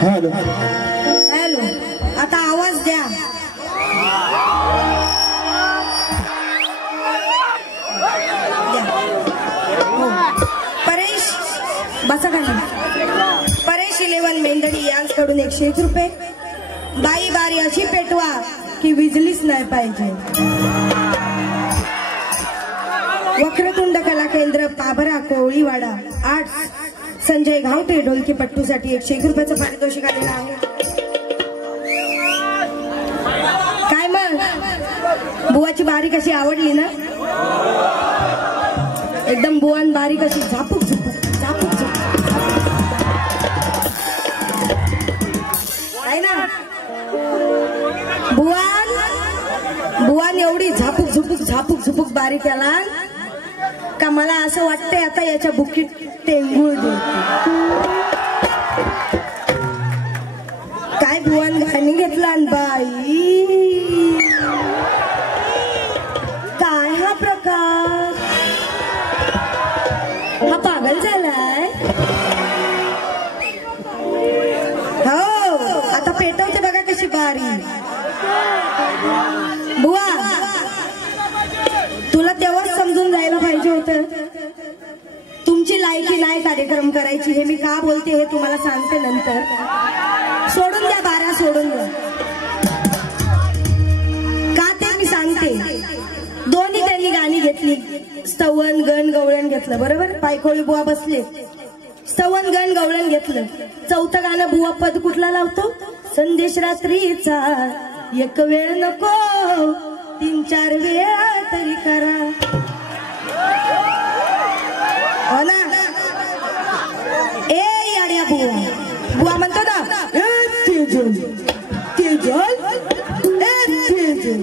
Hello hello, आता आवाज द्या. परेश बसा खाली. परेश 11 मेंदडी यांकडून 101 रुपये. बाई बारी अशी पेटवा की विजलीच नाही पाहिजे. वक्रतुंड कला केंद्र पाभरा कोळीवाडा आर्ट्स संजय घावटे ढोलकी पट्टूसाठी 101 रुपयाचं पारितोषिक आलेलं आहे. काय मग बुवाची बारी कशी आवडली ना? एकदम बुवान बारी कशी झापूक झुपूक झापूक झुपूक आहे ना? बुवान एवढी झापूक झुपूक झापूक झुपूक बारी केला का मला असं वाटतंय आता याच्या बुकीत टेंगूळ देते. काय बुवान गाणी घेतला बाई, काय हा प्रकार? हा पागल झालाय. हो आता पेटवते बघा कशी बारी. बुवा तुला तेव्हाच समजून जायला पाहिजे होतं तुमची लायकी नाही कार्यक्रम करायची. हे मी का बोलते हे तुम्हाला सांगते नंतर. सोडून द्या बारा, सोडून द्या. का ते मी सांगते. दोन्ही त्यांनी गाणी घेतली. स्तवन गण गवळण घेतलं बरोबर. पायखोळी बुवा बसले. स्तवन गण गवळण घेतलं. चौथं गाणं बुवा पद कुठला लावतो? संदेश रात्रीचा एक वेळ नको 3-4 वेळा तरी करा. हो ना? ए याड्या बुवा, बुवा म्हणतो ना तेजल तेजल तेजल.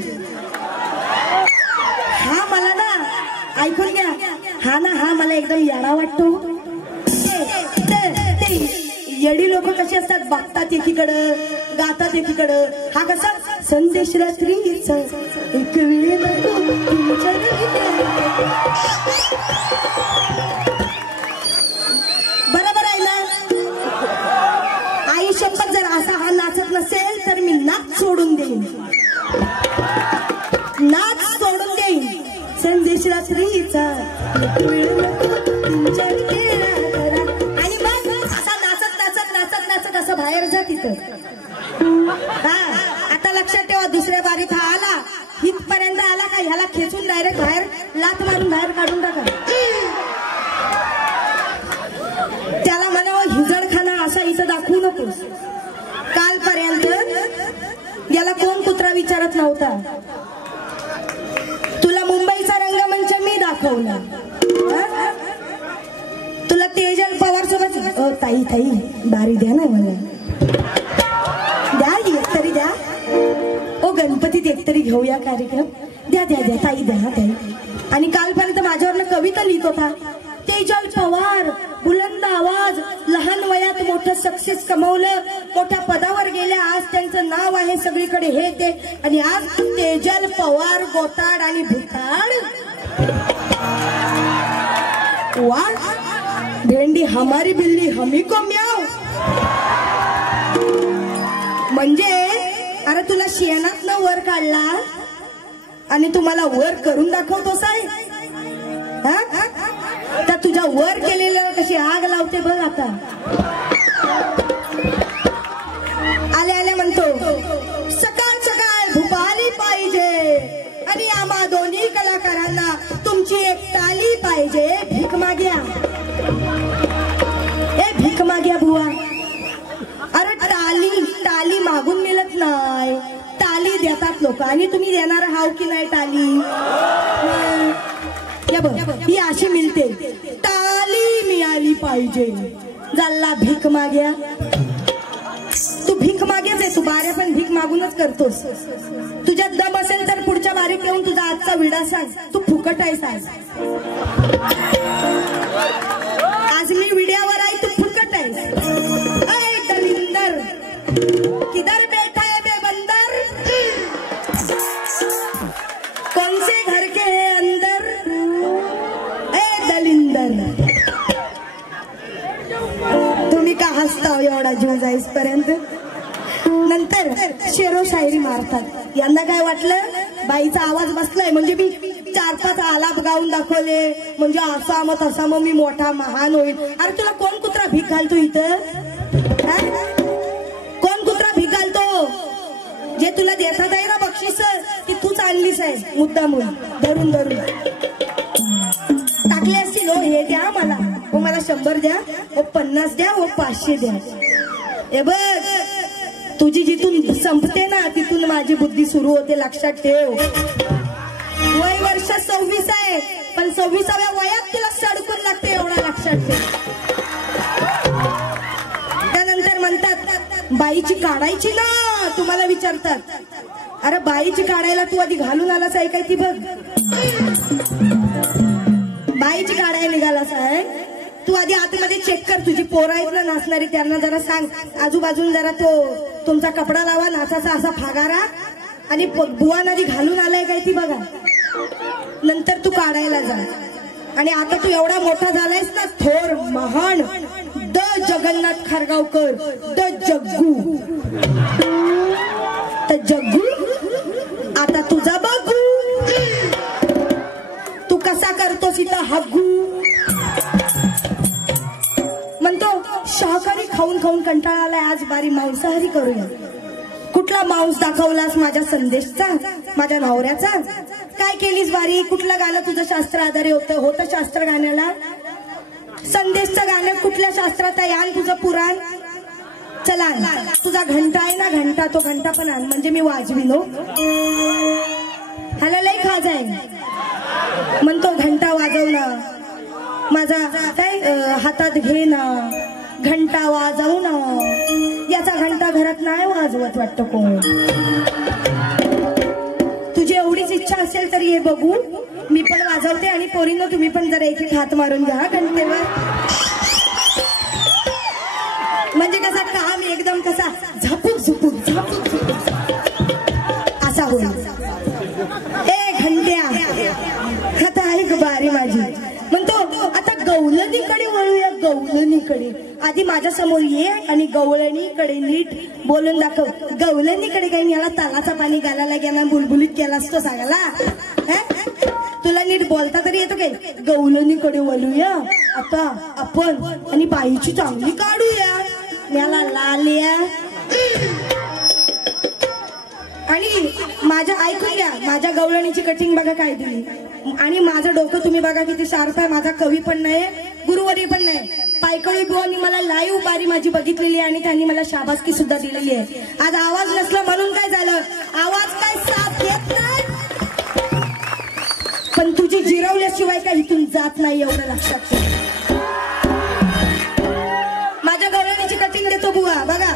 हा मला ना ऐकून घ्या. हा ना हा मला एकदम याडा वाटतो. येडी लोक कशी असतात, बघतात एकीकडं गातात एकीकडं. हा कसा संदेश रात्रीचा एक वेळ बरोबर आहे ना? आई शपथ जर असा हा नाचत नसेल तर मी नाच सोडून देईन. नाच सोडून देईन. संदेश रात्रीचा एक वेळ आणि मग असा नाचत नाचत नाचत नाचत असं बाहेर जा तिथं. हा आता लक्षात ठेवा, दुसऱ्या बारीत हा आला इथपर्यंत आला का ह्याला खेचून डायरेक्ट बाहेर लाथ मारून बाहेर काढून टाका. त्याला म्हणावं हिजडखाना असा इथं दाखवू नकोस. कालपर्यंत याला कोण कुत्रा विचारत नव्हता. तुला मुंबईचा रंगमंच मी दाखवला. तुला तेजल पवार सोबत ताई ताई बारी द्या ना मला, द्या एक तरी द्या. ओ गणपतीत एकतरी घेऊया कार्यक्रम. द्या द्या द्या ताई द्या ताई. आणि कालपर्यंत माझ्यावरनं कविता लिहित होता. तेजल पवार बुलंद आवाज, लहान वयात मोठं सक्सेस कमवलं, मोठ्या पदावर गेल्या, आज त्यांचं नाव आहे सगळीकडे हे ते. आणि आज तेजल पवार गोताड आणि भुताड. वा भेंडी हमारी बिल्ली हमी को म्याव. म्हणजे अरे तुला शेणात न वर काढला आणि तुम्हाला वर करून दाखवतोस आहे. तर तुझ्या वर केलेल्या कशी आग लावते बघ. आता आल्या आल्या म्हणतो सकाळ सकाळ भुपाली पाहिजे आणि आम्हा दोन्ही कलाकारांना तुमची एक टाली पाहिजे. भीक माग्या. ए भीक माग्या बुवा. अरे टाली मागून मिळत नाही. टाली देतात लोक आणि तुम्ही देणार हाव की नाही टाली. ही अशी मिळते. टाली मिळाली पाहिजे. झाला भीक माग्या. तू भीक मागेच आहे, तू बाऱ्या पण भीक मागूनच करतोस. तुझ्यात दम असेल तर पुढच्या बारीक येऊन तुझा आजचा विडा सांग. तू फुकट आहेस आज. आज मी विड्यावर आहे, तू फुकट आहेस. अय दलिंदर, किधर बैठा है बे बंदर, कौन से घर के है अंदर. ए दलिंदर, तुम्ही का हसता एवढा जीव जाईस पर्यंत. नंतर शेरो शायरी मारतात. यंदा काय वाटलं, बाईचा आवाज बसलाय म्हणजे मी 4-5 आलाप गाऊन दाखवले, म्हणजे असा मग तसा मग मी मोठा महान होईल. अरे तुला कोण कुत्रा भीक घालतो इथं. कोण कुत्रा भीक घालतो. जे तुला देतात आहे ना बक्षीस, ती तूच आणलीस आहे मुद्दामून धरून धरून. टाकले असतील हो, हे द्या मला, हो मला 100 द्या, हो 50 द्या, हो 500 द्या. हे बघ, तुझी जिथून संपते ना तिथून माझी बुद्धी सुरू होते, लक्षात ठेव. वय वर्ष 26 आहे, पण 26व्या वयात तुला सडकून लागते, एवढा लक्षात ठेव. त्यानंतर म्हणतात बाईची काढायची ना, तुम्हाला विचारतात. अरे बाईची काढायला तू आधी घालून आलास आहे काय ती बघ. बाईची काढायला निघालास आहे तू, आधी आतमध्ये चेक कर. तुझी पोरं आहेत ना नाचणारी, त्यांना जरा सांग आजूबाजून जरा तो तुमचा कपडा लावा नाचाचा असा फागारा, आणि बुवा नदी घालून आलाय काय ती बघा. नंतर तू काढायला जा. आणि आता तू एवढा मोठा झालायस ना, थोर महान द जगन्नाथ खारगावकर, द जग्गू. तर जग्गू आता तुझा बघू, तू कसा करतोस इथं हग्गू. म्हणतो शाकाहारी खाऊन खाऊन कंटाळा आलाय, आज बारी मांसाहारी करूया. कुठला मांस दाखवलास माझ्या संदेशचा, माझ्या नवऱ्याचा. काय केलीस बारी, कुठलं गाणं तुझं शास्त्र आधारे होतं शास्त्र गाण्याला. संदेशचं गाणं कुठल्या शास्त्रात आहे, आण तुझं पुराण. चला तुझा घंटा आहे ना घंटा, तो घंटा पण आण म्हणजे मी वाजवीन. हो ह्याला लई खाज आहे. म्हणतो घंटा वाजव ना माझा, काय हातात घे ना घंटा वाजवू ना. याचा घंटा घरात नाही वाजवत वाटतं कोण. तुझी एवढीच इच्छा असेल तर ये बघू, मी पण वाजवते. आणि पोरींनो तुम्ही पण जरा एक हात मारून घ्या घंटेवर, म्हणजे कसा काम एकदम कसा झपूक झुपूक झपूक झुपूक असा होईल. ए घंट्या, आता ऐक बारी माझी. म्हणतो आता गवळणीकडे वळूया, गवळणीकडे. आधी माझ्या समोर ये आणि गवळणीकडे नीट बोलून दाखव. गवळणीकडे काही याला तालाचा पाणी घालायला गेला, बुलबुलीत केला असतो सांगायला. तुला नीट बोलता तरी येतो काय. गवळणीकडे वळूया आता आपण आणि बाईची चांगली काढूया, याला लाल्या. आणि माझ्या ऐकून घ्या, माझ्या गवळणीची कटिंग बघा काय दिली. आणि माझं डोकं तुम्ही बघा किती शार्प आहे. माझा कवी पण नाही, गुरुवारी पण नाही. पायकळी बुवांनी मला लाईव्ह बारी माझी बघितलेली आहे आणि त्यांनी मला शाबासकी सुद्धा दिलेली आहे. आज आवाज नसला म्हणून काय झालं, आवाज काय साथ देत नाही, पण तुझी जिरवल्याशिवाय काय इथून जात नाही, एवढं लक्षात ठेव. माझ्या गवळणीची कटिंग देतो बुवा बघा.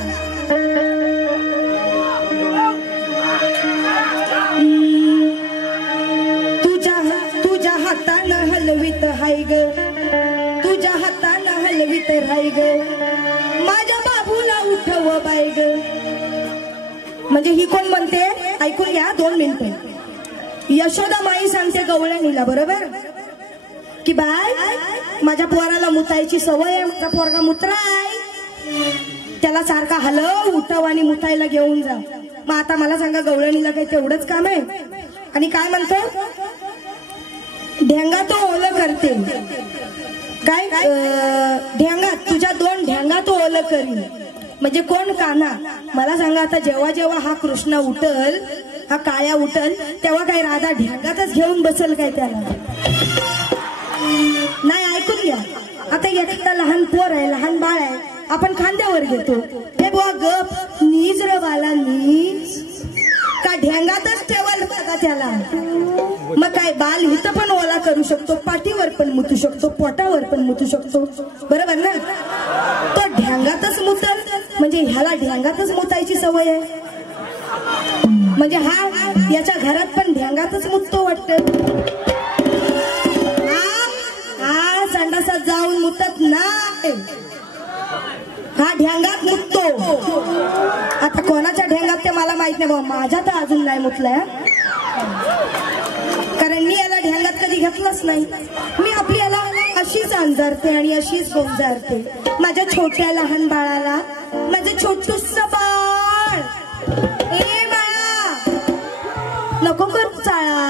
तुझ्या हातानं हलवीत हाय ग, तुझ्या हातानं हलवीत राय ग, माझ्या बाबूला उठव बाय ग. म्हणजे ही कोण म्हणते ऐकून घ्या 2 मिनिटं. यशोदा माई सांगते गवळणीला बरोबर की बाय माझ्या पोराला मुतायची सवय आहे, माझा पोरगा मुत्रा आहे, त्याला सारखा हलव उठव आणि मुतायला घेऊन जा. मग आता मला सांगा गवळणीला काही तेवढंच काम आहे. आणि काय म्हणतो, ढेंगा तो ओलं करते काय, ढेंगा तुझ्या 2 ढेंगा तो ओलं करीन. म्हणजे कोण कान्हा. मला सांगा आता जेव्हा जेव्हा हा कृष्ण उठल, हा काळ्या उठल, तेव्हा काय राधा ढेंगातच घेऊन बसल काय त्याला. नाही ऐकून घ्या. आता एकटा लहान पोर आहे, लहान बाळ आहे, आपण खांद्यावर घेतो. हे बुवा गप नीज र बाला नीज, का ढेंगातच ठेवाल बघा त्याला. मग काय बाल इथं पण ओला करू शकतो, पाठीवर पण मुतू शकतो, पोटावर पण मुतू शकतो, बरोबर ना. तो ढेंगातच मुतल म्हणजे ह्याला ढेंगातच मुतायची सवय आहे. म्हणजे हा याच्या घरात पण ढेंगातच मुततो वाटत. हा संडासात जाऊन मुतत नाही, हा ढेंगात मुततो. आता कोणाच्या ढेंगात ते मला माहित नाही बाबा, माझ्या तर अजून नाही मुतलाय, कारण मी याला ढेंगात कधी घेतलंच नाही. मी आपली याला अशीच अंजारते आणि अशीच गोंजारते. माझ्या छोट्या लहान बाळाला, माझं छोटूस बाळ, ए बाळा नको कर चाळा.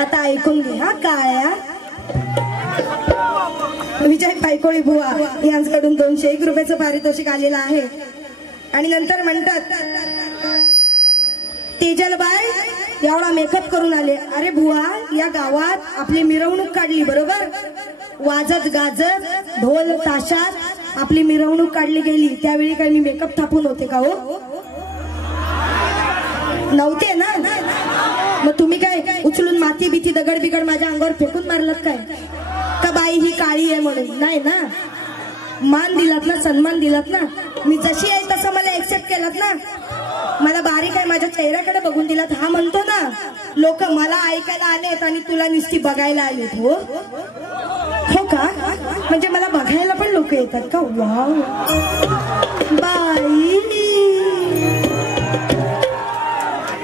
आता ऐकून घे हा काळ्या. विजय पायकोळी बुवा यांच्याकडून 201 रुपयाचं पारितोषिक आलेलं आहे. आणि नंतर म्हणतात, तेजलबाई एवढा मेकअप करून आले. अरे बुवा, या गावात आपली मिरवणूक काढली बरोबर, वाजत गाजत ढोल ताशात आपली मिरवणूक काढली गेली. त्यावेळी काय मी मेकअप थापून होते का हो? नव्हते ना. मग तुम्ही काय उचलून माती भीती दगड बिगड माझ्या अंगावर फेकून मारलात काय? का बाई ही काळी आहे म्हणून? नाही ना. मान दिलात ना, सन्मान दिलात ना. मी जशी आहे तसं मला एक्सेप्ट केलात ना. मला बारीक आहे माझ्या चेहऱ्याकडे बघून दिलात. हा म्हणतो ना, लोक मला ऐकायला आलेत आणि तुला नुसती बघायला आलेत. हो हो का? म्हणजे मला बघायला पण लोक येतात का? वाव बाई,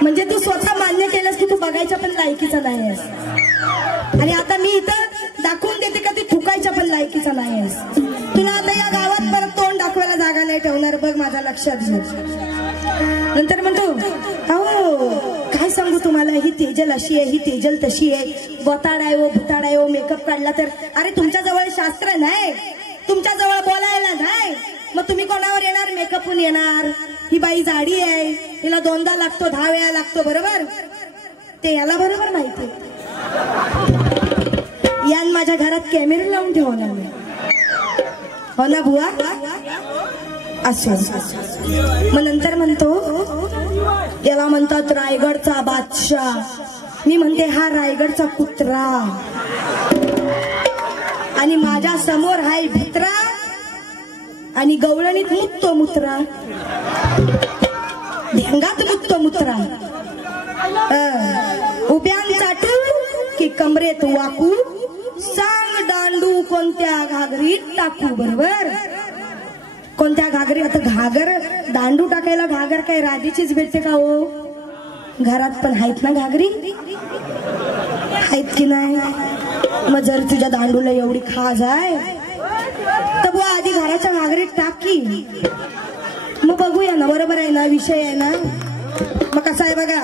म्हणजे तू स्वतः मान्य केलंस की तू बघायच्या पण लायकीचा नाही आहेस. आणि आता मी इथं दाखवून देते का तू थुकायच्या पण लायकीचा नाही आहेस. तुला आता या गावात परत तोंड दाखवायला जागा नाही ठेवणार बघ, माझ्या लक्षात घे. नंतर म्हणतो, अहो काय सांगू तुम्हाला, ही तेजल अशी आहे, ही तेजल तशी आहे, बोताड आहे वो भुताड आहे वो, मेकअप काढला तर. अरे तुमच्याजवळ शास्त्र नाही, तुमच्याजवळ बोलायला नाही, मग तुम्ही कोणावर येणार? मेकअपहून येणार. ही बाई जाडी आहे, हिला 2दा लागतो, 10 वेळा लागतो बरोबर. ते याला बरोबर माहिती. यान माझ्या घरात कॅमेरा लावून ठेवला हो ना बुवा. असो. मग नंतर म्हणतो, याला म्हणतात रायगडचा बादशाह. मी म्हणते हा रायगडचा कुत्रा. आणि माझ्या समोर हाय भित्रा आणि गवळणीत मुततो मुत्रा, ढेंगात मुततो मुत्रा. उभ्यान चाटू की कमरेत वाकू, सांग दांडू कोणत्या घागरीत टाकू. बरोबर, कोणत्या घागरी? आता घागर दांडू टाकायला घागर काय राधीचीच भेटते का हो? घरात पण आहेत ना घागरी, आहेत की नाही? मग जर तुझ्या दांडूला एवढी खाज आहे तर बुवा आधी घराच्या घागरीत टाकी, मग बघूया ना. बरोबर आहे ना, विषय आहे ना. मग कसं आहे बघा,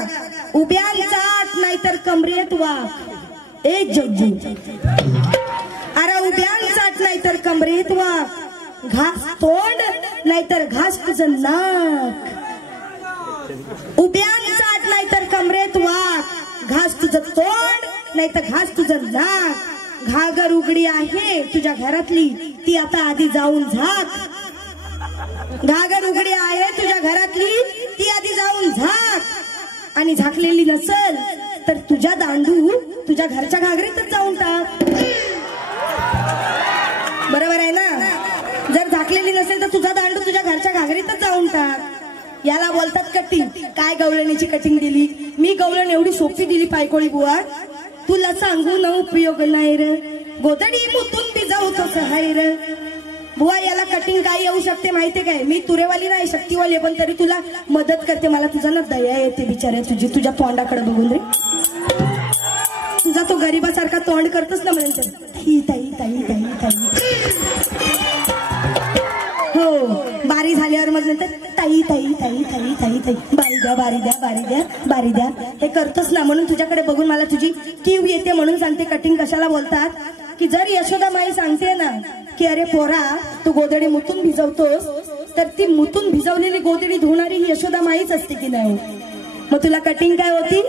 उभ्यान चाट नाहीतर कमरेत वाक. ए जग्गू, अरे उभ्यान चाट नाहीतर कमरेत वाक, घास तोंड नाहीतर घास तुझं नाक. उभ्यान चाट नाहीतर कमरेत वाक, घास तुझं तोंड नाहीतर घास तुझं नाक. घागर उघडी आहे तुझ्या घरातली, ती आता आधी जाऊन झाक. घागर उघडी आहे तुझ्या घरातली, ती आधी जाऊन झाक. आणि झाकलेली नसल तर तुझ्या दांडू तुझ्या घरच्या घागरीतच जाऊन टाक. बरोबर आहे ना? जर झाकलेली नसेल तर तुझा दांडू तुझ्या घरच्या घागरीतच जाऊन टाक. याला बोलतात कटिंग. काय गवळणीची कटिंग दिली मी? गवळण एवढी सोपी दिली पायकोळी बुवा, तुला सांगू न उपयोग नाही रे. गोदडी मुतून भिजवतोस हाय रे बुवा. याला कटिंग काय येऊ शकते माहितीये काय? मी तुरेवाली नाही, शक्तीवाली, पण तरी तुला मदत करते. मला तुझा ना दया येते बिचारे तुझी, तुझ्या तोंडाकडे बघून रे. तुझा तो गरीबासारखा तोंड करतोस ना म्हणून ताई ताई ताई ताई ताई. हो, बारी झाल्यावर मग नंतर ताई ताई ताई ताई ताई ताई, बारी द्या बारी द्या बारी द्या बारी द्या, हे करतोस ना. म्हणून तुझ्याकडे बघून मला तुझी कीव येते. म्हणून सांगते कटिंग कशाला बोलतात की जर यशोदा माई सांगते ना की अरे पोरा तू गोदडी मुतून भिजवतोस, तर ती मुतून भिजवलेली गोदडी धुणारी ही यशोदा माईच असते की नाही? मग तुला कटिंग काय होती?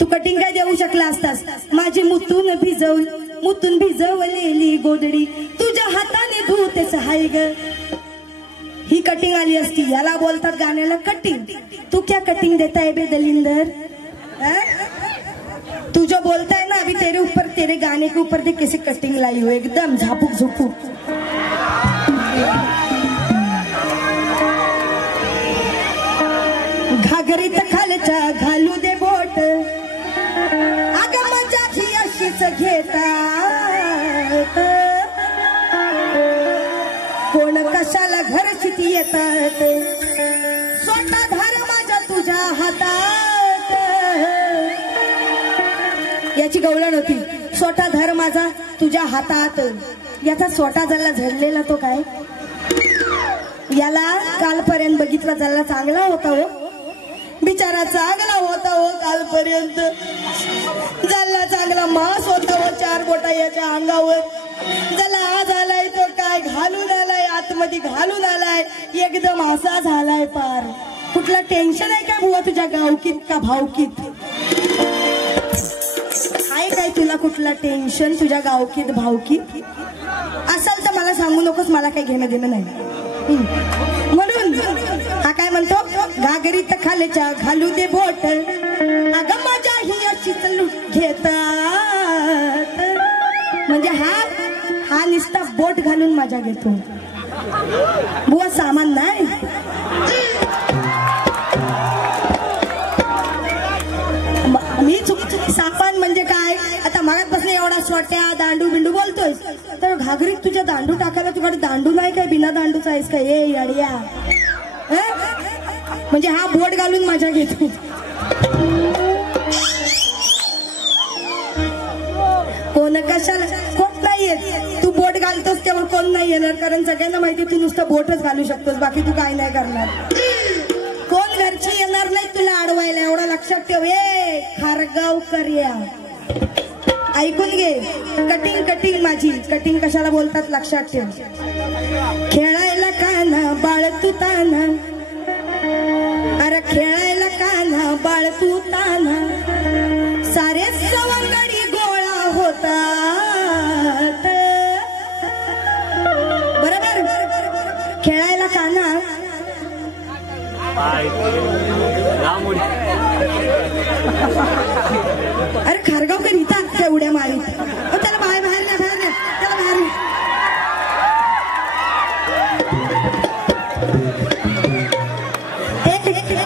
तू कटिंग काय देऊ शकला असतास? माझी मुतून भिजवलेली गोदडी तुझ्या हाताने धुतेस हाय ग, ही कटिंग आली असती. याला बोलतात गाण्याला कटिंग. तू क्या कटिंग देता है बे दलिंदर? तू जो बोलता है ना अभी तेरे ऊपर, तेरे गाने के ऊपर देख कैसे कटिंग लाई हो, एकदम झापुक झुपुक. घागरीत खालच्या घालू दे बोट अगं मजा ही अशीच घेतात कोण कशाला घर चिती येतात स्वतः धार माझ्या तुझ्या हातात याची गवळण होती स्वतः धार माझा तुझ्या हातात याचा स्वतः झाला झडलेला तो काय याला कालपर्यंत बघितला झाला चांगला होता हो बिचारा चांगला होता हो कालपर्यंत झाला चांगला मांस होता हो 4 बोटा याच्या अंगावर झाला आज आलाय तो काय घालून आलाय आतमध्ये घालून आलाय एकदम असा झालाय पार कुठला टेन्शन आहे का बुवा तुझ्या गावकीत का भावकीत आहे काय तुला कुठला टेन्शन तुझ्या गावकीत भावकीत असेल तर मला सांगू नकोस मला काही घेणं देणं नाही म्हणून हा काय म्हणतो घागरीत खालच्या घालू दे बोट अगं माझ्या ही अशीच लूट घेतात म्हणजे हा निस्ता बोट घालून मजा घेतो बुवा सामान नाही मी सामान म्हणजे काय आता मागातपासून एवढा स्वट्या दांडू बिंडू बोलतोय तर घागरीत तुझ्या दांडू टाकायला तुझ्याकडे दांडू नाही काय बिना दांडूचा आहेस का ए याडिया म्हणजे हा बोट घालून मजा घेतो कोण कशाला कोण नाही येत तू बोट घालतोस तेव्हा कोण नाही येणार कारण सगळ्यांना माहिती तू नुसतं बोटच घालू शकतोस बाकी तू काय नाही करणार कोण घरची येणार नाही तुला अडवायला एवढा लक्षात ठेव ए खारगावकर या ऐकून घे कटिंग कटिंग माझी कटिंग कशाला बोलतात लक्षात ठेव खेळायला काना बाळ तू ताना अरे खेळायला काना बाळ तू ताना सारे सवंगडी गोळा होतात बरोबर खेळायला काना अरे खारगावकर इथं त्या उड्या मारीत त्याला बाहेर बाहेर नाही बाहेर नाही त्याला बाहेर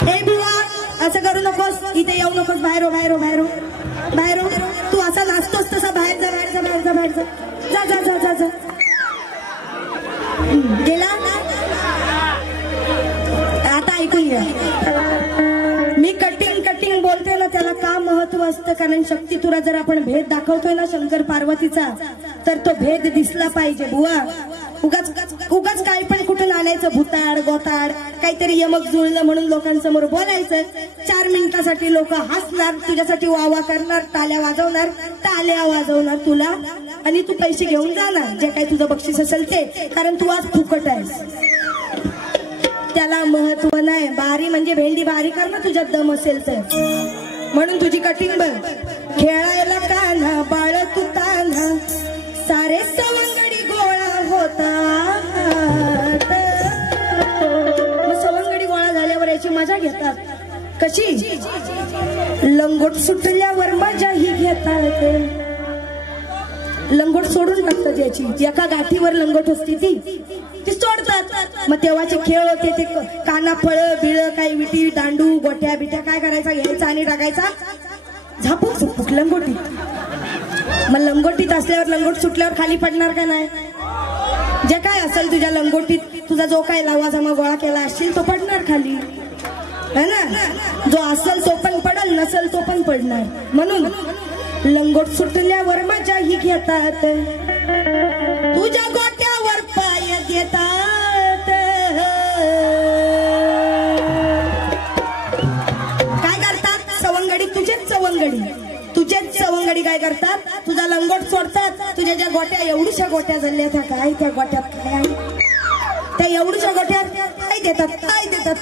हे बुवा असं करू नकोस इथे येऊ नकोस बाहेर बाहेर बाहेर बाहेर तू असा नाचतोस तसा बाहेर जा बाहेर जा बाहेर जा बाहेर जा जा जा जा जा जा गेला आता ऐकून घ्या मी कटिंग कटिंग बोलते ना त्याला का महत्व असतं कारण शक्ती तुला जर आपण भेद दाखवतोय ना शंकर पार्वतीचा तर तो भेद दिसला पाहिजे बुवा उगाच उगाच काय पण कुठून आणायचं भुताड गोताड काहीतरी यमक जुळलं म्हणून लोकांसमोर बोलायचं 4 मिनिटासाठी लोक हसणार तुझ्यासाठी वावा करणार टाळ्या वाजवणार तुला आणि तू पैसे घेऊन जाणार जे काही तुझं बक्षीस असेल ते कारण तू आज फुकट आहेस त्याला महत्व नाही बारी म्हणजे भेंडी बारी कर ना तुझ्यात दम असेल तर म्हणून तुझी कटिंग बघ खेळायला कान्हा बाळ तू तान्हा सारे सवंगडी गोळा होतात सवंगडी गोळा झाल्यावर याची मजा घेतात कशी लंगोट सुटल्यावर मजा ही घेतात लंगोट सोडून टाकतात याची एका गाठीवर लंगोट असते ती सोडतात मग तेव्हाचे खेळ होते ते काना फळ बिळ काही विटी दांडू गोट्या बिट्या काय करायचा घ्यायचा आणि टाकायचा झापूक झुपूक लंगोटीत मग लंगोटीत असल्यावर लंगोट सुटल्यावर खाली पडणार का नाही जे काय असेल तुझ्या लंगोटीत तुझा जो काय लावाजमा गोळा केला असशील तो पडणार खाली है ना जो असेल तो पण पडल नसेल तो पण पडणार म्हणून लंगोट सुटल्यावर मजा ही घेतात तुझ्या गोट्यावर पाय देतात काय करतात सवंगडी तुझेच सवंगडी काय करतात तुझा लंगोट सोडतात तुझ्या ज्या गोट्या एवढ्याशा गोट्या झाल्या त्या काय त्या गोट्यात काय त्या एवढ्याशा गोट्यात काय देतात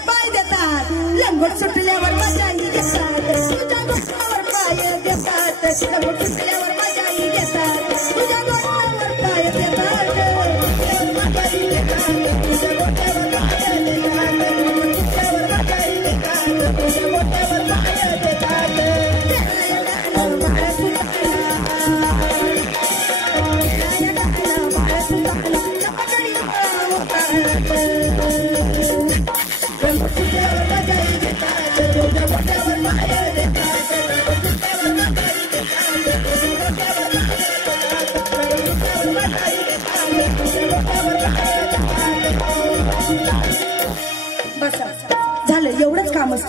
पाय देतात लंगोट सुटल्यावर मजाही देतात तुझ्या गोट्यावर पाय देतात लंगोट सुटल्यावर मजाही देतात तुझ्या गोट्यावर पाय देतात तुझ्या गोट्यावर पाय देतात तुझ्या गोट्यावर पाय देतात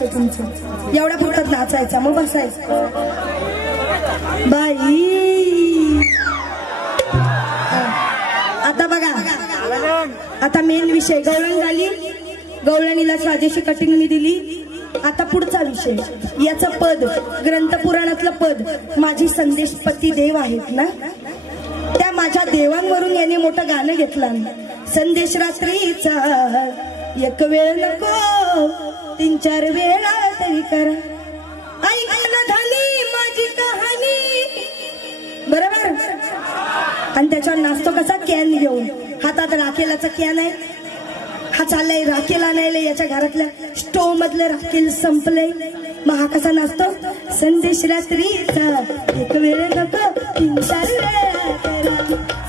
असतं तुमचं. एवढ्या पुरतात नाचायचा मग बसायचं. बाई आता बघा, आता मेन विषय गवळण झाली. गवळणीला स्वादेशी कटिंग मी दिली. आता पुढचा विषय, याचं पद ग्रंथपुराणातलं पद. माझी संदेशपती देव आहेत ना, त्या माझ्या देवांवरून याने मोठं गाणं घेतलं. संदेश रात्रीचा एक वेळ नको 3-4 वेळा तरी करा, ऐकणं झाली माझी कहाणी. बरोबर. आणि त्याच्यावर नाचतो कसा, कॅन घेऊन. हातात राखेलाचा कॅन आहे. हा चाललाय राखेल आणायला. याच्या घरातल्या स्टोव मधलं राखेल संपलंय. मग हा कसा नाचतो, संदेश रात्रीचा एक वेळ नको 3-4 वेळा करा,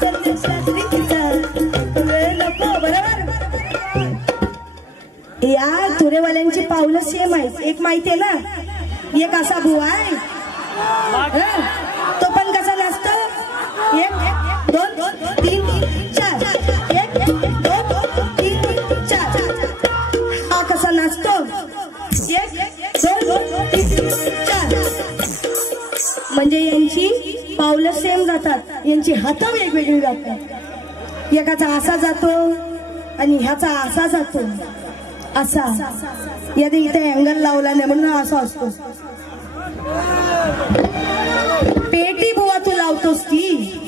संदेश रात्रीचा एक वेळ नको. बरोबर. या तुरेवाल्यांची पावलं सेम आहेत. एक माहितीये ना, एक असा बुवा आहे, तो पण कसा नाचतो, 1 2 3 4, 1 2 3 4. हा कसा नाचतो, 1 2 3 4. म्हणजे यांची पावलं सेम जातात, यांची हात वेगवेगळी जातात. एकाचा असा जातो आणि ह्याचा असा जातो, असा. याने इथे अँगल लावला नाही म्हणून असा असतो. पेटी बुवा तू लावतोस ती.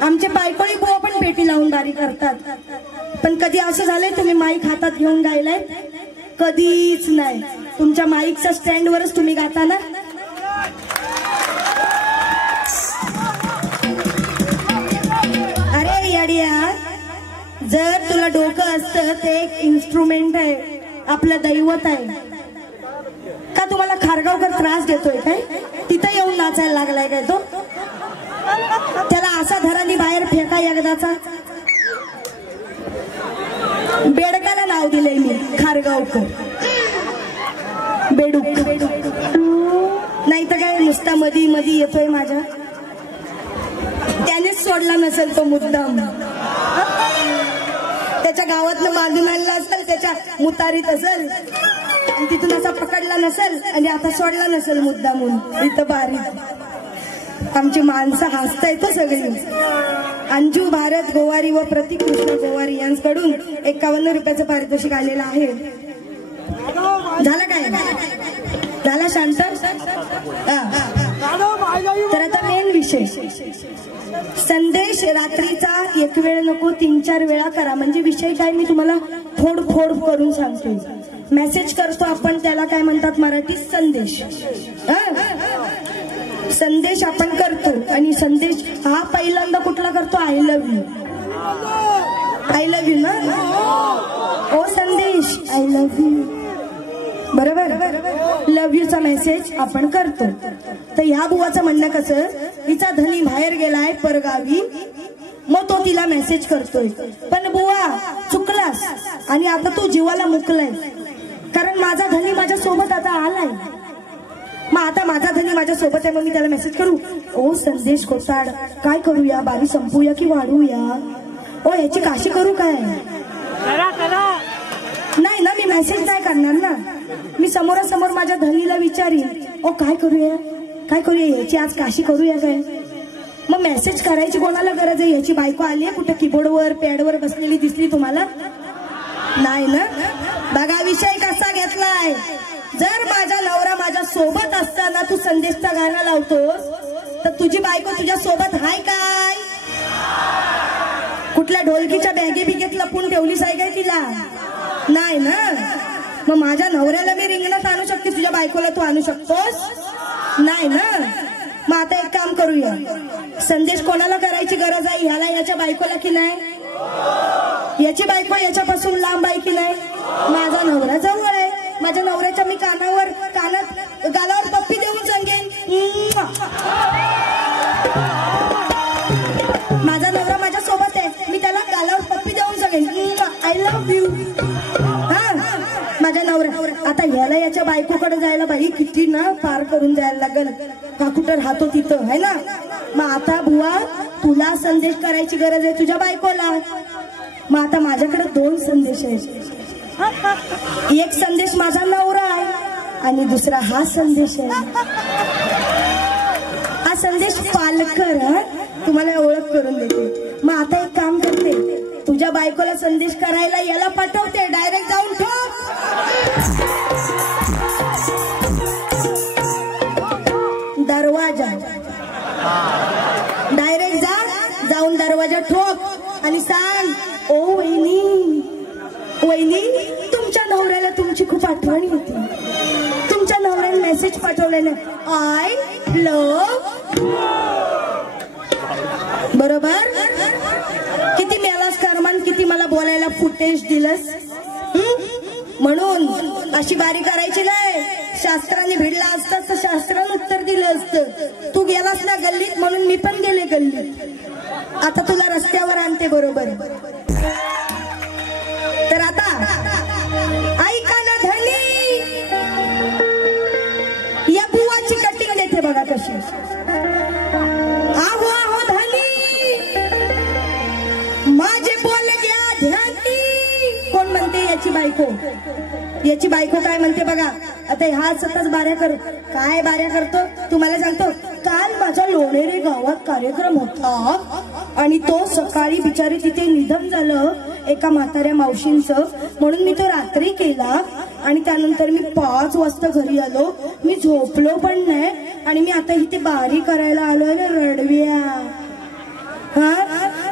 आमचे बायकोळी बुवा पण पेटी लावून बारी करतात. पण कधी असं झालंय तुम्ही माईक हातात घेऊन गायलाय? कधीच नाही. तुमच्या माईकच्या स्टँडवरच तुम्ही गाता ना. अरे येड्या, जर तुला डोकं असतं ते एक इन्स्ट्रुमेंट आहे, आपलं दैवत आहे. का तुम्हाला खारगावकर त्रास देतोय काय? तिथं येऊन नाचायला लागलाय काय तो? त्याला असा धरानी बाहेर फेका एकदाचा. बेडकाला नाव दिलंय मी, खारगावकर बेडूक. नाही तर काय नुसता मधी मधी येतोय माझ्या. त्यानेच सोडला नसेल तो मुद्दाम. त्याच्या गावातनं बांधून आणला असेल, त्याच्या मुतारीत असेल आणि तिथून असा पकडला नसेल आणि आता सोडला नसेल मुद्दामून इथं बारीक. आमची माणसं हसतायत सगळी. अंजू भारत गोवारी व प्रतीक कृष्ण गोवारी यांच्याकडून 51 रुपयाचं पारितोषिक आलेलं आहे. झालं काय? झाला शांत? तर आता मेन विषय, संदेश रात्रीचा एक वेळ नको 3-4 वेळा करा. म्हणजे विषय काय मी तुम्हाला फोड फोड करून सांगतो. मेसेज करतो आपण, त्याला काय म्हणतात मराठीत? संदेश. संदेश आपण करतो. आणि संदेश हा पहिल्यांदा कुठला करतो? I love you. I love you ना. ओ संदेश, आय लव्ह यू. बरोबर. लव्ह यूचा मेसेज आपण करतो. तर ह्या बुवाचं म्हणणं कसं, तिचा धनी बाहेर गेलाय परगावी, मग तो तिला मेसेज करतोय. पण बुवा चुकलास आणि आता तू जीवाला मुकलाय. कारण माझा धनी माझ्या सोबत आता आलाय. मग आता माझा धनी माझ्या सोबत आहे, मग मी त्याला मेसेज करू, ओ संदेश कोसाड काय करूया, बारी संपूया की वाढूया? ओ याची काशी करू काय? नाही ना, मी मेसेज नाही करणार ना. मी समोरासमोर माझ्या धनीला विचारीन, ओ काय करूया, काय करूया, याची आज काशी करूया काय? मग मेसेज करायची कोणाला गरज आहे? याची बायको आली आहे कुठे कीबोर्डवर पॅडवर बसलेली दिसली तुम्हाला? नाही ना. बघा विषय कसा घेतलाय. जर माझा नवरा माझ्या सोबत असताना तू संदेशचा गाणं लावतोस, तर तुझी बायको तुझ्या सोबत हाय काय? कुठल्या ढोलकीच्या बॅगे बिगेत लपून ठेवलीस आहे काय तिला? नाही ना. मग माझ्या नवऱ्याला मी रिंगणात आणू शकते, तुझ्या बायकोला तू आणू शकतोस? नाही ना. मग आता एक काम करूया, संदेश कोणाला करायची गरज आहे? ह्याला याच्या बायकोला की नाही? याची बायको याच्यापासून लांब आहे की नाही? माझा नवरा जवळ आहे. माझ्या नवऱ्याच्या मी कानात गालावर पप्पी देऊन सांगेन, माझा नवरा माझ्या सोबत आहे, मी त्याला गालावर पप्पी देऊन सांगेन, आय लव्ह यू. हा माझ्या नवरा. आता ह्याला याच्या बायकोकडे जायला बाई किती ना पार करून जायला लागल. हा कुठं राहतो तिथं आहे ना. मग आता बुवा तुला संदेश करायची गरज आहे तुझ्या बायकोला. मग आता माझ्याकडे 2 संदेश आहेत. एक संदेश माझा नवरा आहे आणि दुसरा हा संदेश आहे. हा संदेश पालकर. तुम्हाला ओळख करून देते. मग आता एक काम करते, तुझ्या बायकोला संदेश करायला याला पाठवते. डायरेक्ट जाऊन ठोक. दरवाजा डायरेक्ट जाऊन दरवाजा ठोक आणि सांग, ओ वहिनी, वहिनी तुमच्या नवऱ्याला तुमची खूप आठवण येते. तुमच्या नवऱ्याने मेसेज पाठवलेला, आय लव्ह. बरोबर. किती मेलास कर्मान, किती मला बोलायला फुटेज दिलंस. म्हणून अशी बारी करायची नाही. शास्त्राने भिडला असतास तर शास्त्रानं उत्तर दिलं असतं. तू गेलास ना गल्लीत, म्हणून मी पण गेले गल्लीत. आता तुला रस्त्यावर आणते. बरोबर. तर आता ऐका ना धनी, या बुवाची कटिंग देते बघा कशी. आहो आहो धनी, माझे बोल घ्या ध्यानी. कोण म्हणते? याची बायको. याची बायको काय म्हणते बघा. आता हा सतत बाऱ्या कर. काय बाऱ्या करतो तुम्हाला सांगतो. काल माझ्या लोणेरे गावात कार्यक्रम होता आणि तो सकाळी बिचारी तिथे निधन झालं एका म्हाताऱ्या मावशींचं. म्हणून मी तो रात्री केला आणि त्यानंतर मी 5 वाजता घरी आलो. मी झोपलो पण नाही आणि मी आता इथे बारी करायला आलोय ना. रडव्या. हा,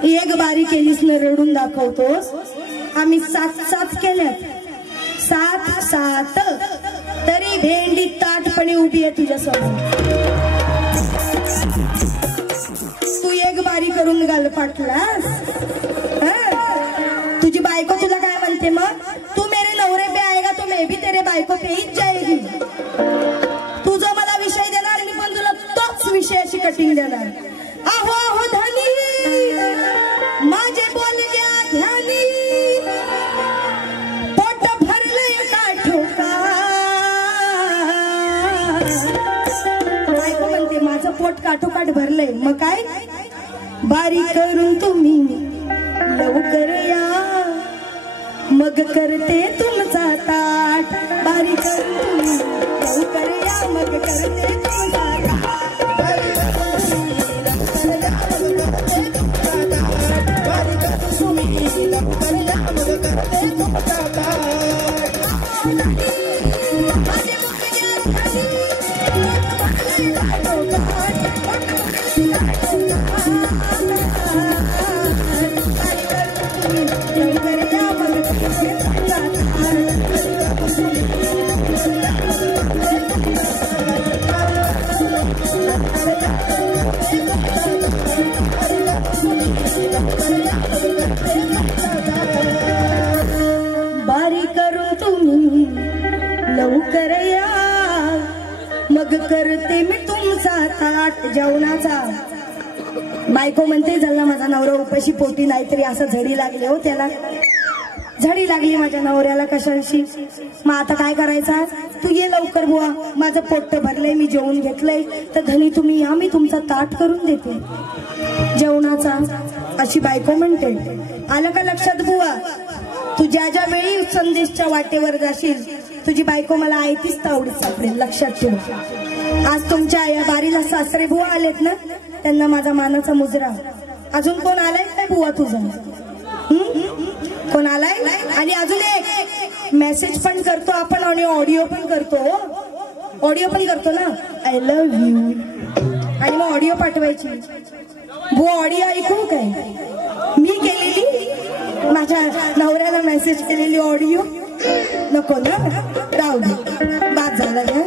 एक बारी केलीस ना रडून दाखवतोस. आम्ही 7 केल्यात. 7 तरी भेंडी ताटपणे उभी आहे तुझ्यासमोर. तू एक बारी करून गाल पाटलास. तुझी बायको तुला काय म्हणते मग? तू मेरे नवरे पे आएगा तो मैं भी तेरे बायको पे ही जाएगी. तुझा मला विषय देणार, मी पण तुला तोच विषयाची कटिंग देणार. आहो आहो धनी, माझे बोल घ्या ध्यानी. पोट भरलंय का ठोका. बायको म्हणते माझं पोट काठोकाठ भरलंय. मग काय? बारी करून तुम्ही लवकर या, मग करते तुमचा ताट. बारी करून तुम्ही लवकर या, मग करते तुमचा ताट. बारी करून तुम्ही लवकर या, मग करते तुमचा ताट. बारी करून तुम्ही लवकर या, मग करते मी तुमचा ताट जेवणाचा. बायको म्हणते झाला माझा नवरा उपाशी पोटी, नाहीतरी असं झडी लागली हो त्याला. झडी लागली माझ्या नवऱ्याला कशाशी. मग आता काय करायचा? तू ये लवकर बुवा, माझं पोट भरलंय, मी जेवून घेतलंय. तर धनी तुम्ही या, मी तुमचा ताट करून देते जेवणाचा. अशी बायको म्हणते. आलं का लक्षात बुवा? तू ज्या ज्या वेळी संदेशच्या वाटेवर जाशील तुझी बायको मला आयतीच तावडीत सापडेल. लक्षात ठेव. आज तुमच्या या बारीला सासरे बुवा आलेत ना, त्यांना माझा मानाचा मुजरा. अजून कोण आलाय काय बुवा तुझा? कोण आलाय? आणि अजून एक मेसेज पण करतो आपण आणि ऑडिओ पण करतो. ऑडिओ पण करतो ना, आय लव्ह यू. आणि मग ऑडिओ पाठवायची. बुवा ऑडिओ ऐकू काय? मी केलेली, माझ्या नवऱ्याला मेसेज केलेली ऑडिओ नको ना, राहू दे. बाद झाला ना.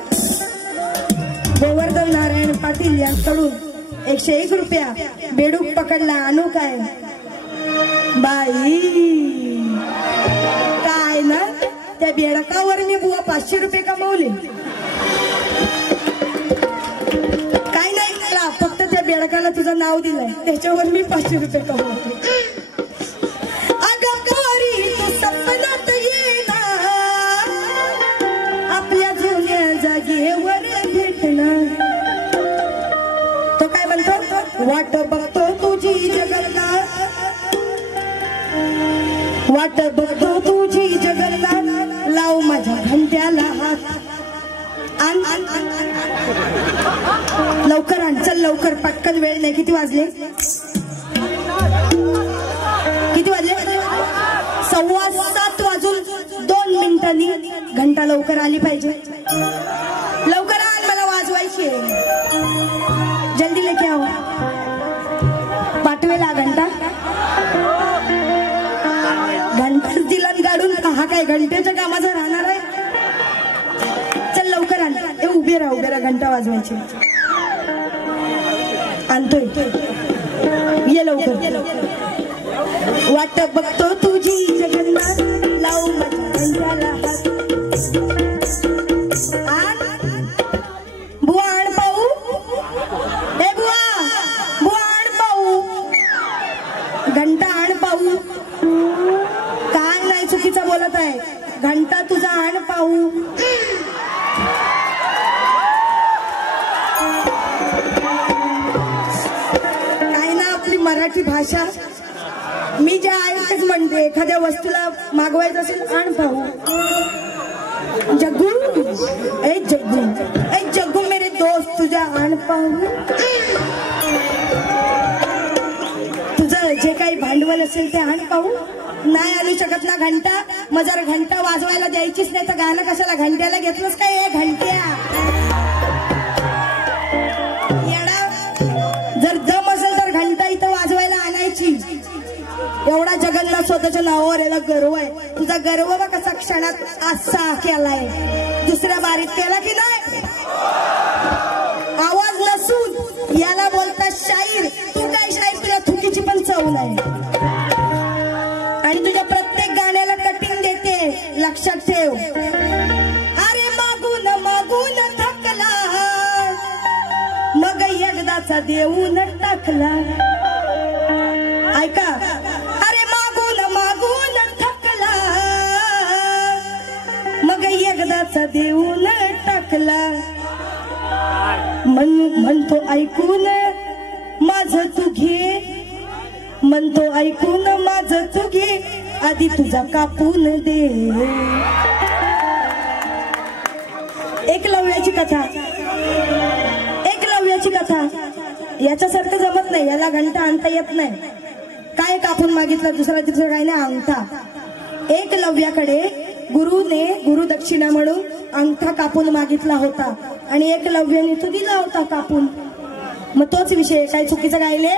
गोवर्धन नारायण पाटील यांच्याकडून 101 रुपया. बेडूक पकडला आणू काय? बाई काय ना, त्या बेडकावर मी बुवा 500 रुपये कमावले. काय नाही केला, फक्त त्या बेडकाला तुझं नाव दिलंय त्याच्यावर मी 500 रुपये कमावले. अगं गोरी तू सपनात येणार, आपल्या जुन्या जागेवर भेटणार. तो काय म्हणतो? वाट बघतो तुझी जगन्नाथ, वाट बघतो तुझी जगन्नाथ. लाव माझ्या घंट्याला हात. लवकर आण, चल लवकर, पटकन, वेळ नाही. किती वाजले? 7:15 वाजून 2 मिनिटांनी. घंटा लवकर आली पाहिजे. लवकर आण, मला वाजवायची. जल्दी लेके आओ. पाठवेला घंटा दिला काढून. हा काय घंटेच्या कामाचा राहणार आहे? चल लवकर आण. उभे राहा, घंटा वाजवायची. आणतोय, ये लवकर. वाट बघतो तुझी जगन्नाथ, लावू माझ्या घंटाला हात. बुवा आण पाहू. बुवा आण पाहू. घंटा आण पाहू. काय नाही चुकीचा बोलत आहे. घंटा तुझा आण पाहू. काय ना आपली मराठी भाषा. मी ज्या आहे तेच म्हणते. एखाद्या वस्तूला मागवायचं असेल, आण पाहू. जग्गू, ए जग्गू, ए जग्गू मेरे दोस्त, तुझ्या आण पाहू. तुझं जे काही भांडवल असेल ते आण पाहू. नाही आणू शकत ना घंटा? मग जर घंटा वाजवायला द्यायचीच नाही तर गाणं कशाला घंट्याला घेतलंस काय? ए घंट्या, जर दम असेल तर घंटा इथं वाजवायला आणायची. एवढा जगन्नाथ स्वतःच्या नावावर याला गर्व आहे. तुझा गर्व बा कसा क्षणात असा केलाय. दुसऱ्या बारीत केला की नाही? आवाज नसून याला बोलतात शाहीर. तू काय शाहीर? तुझ्या थुकीची पण चव नाही. आणि तुझ्या प्रत्येक गाण्याला कटिंग देते, लक्षात ठेव. अरे मागून मागून थकला, मग एकदाचा देऊन टाकला. ऐका. अरे मागून मागून थकला, मग एकदाचा देऊन टाकला. म्हणतो ऐकून माझं तू घे, म्हणतो ऐकून माझं तू घे, आधी तुझा कापून दे. एकलव्याची कथा. एकलव्याची कथा याच्यासारखं जमत नाही. याला घंटा आणता येत नाही. काय कापून मागितलं? दुसरा काय नाही, अंगठा. एकलव्याकडे गुरुने गुरुदक्षिणा म्हणून अंगठा कापून मागितला होता आणि एकलव्याने तो दिला होता कापून. मग तोच विषय. काय चुकीचं गायले?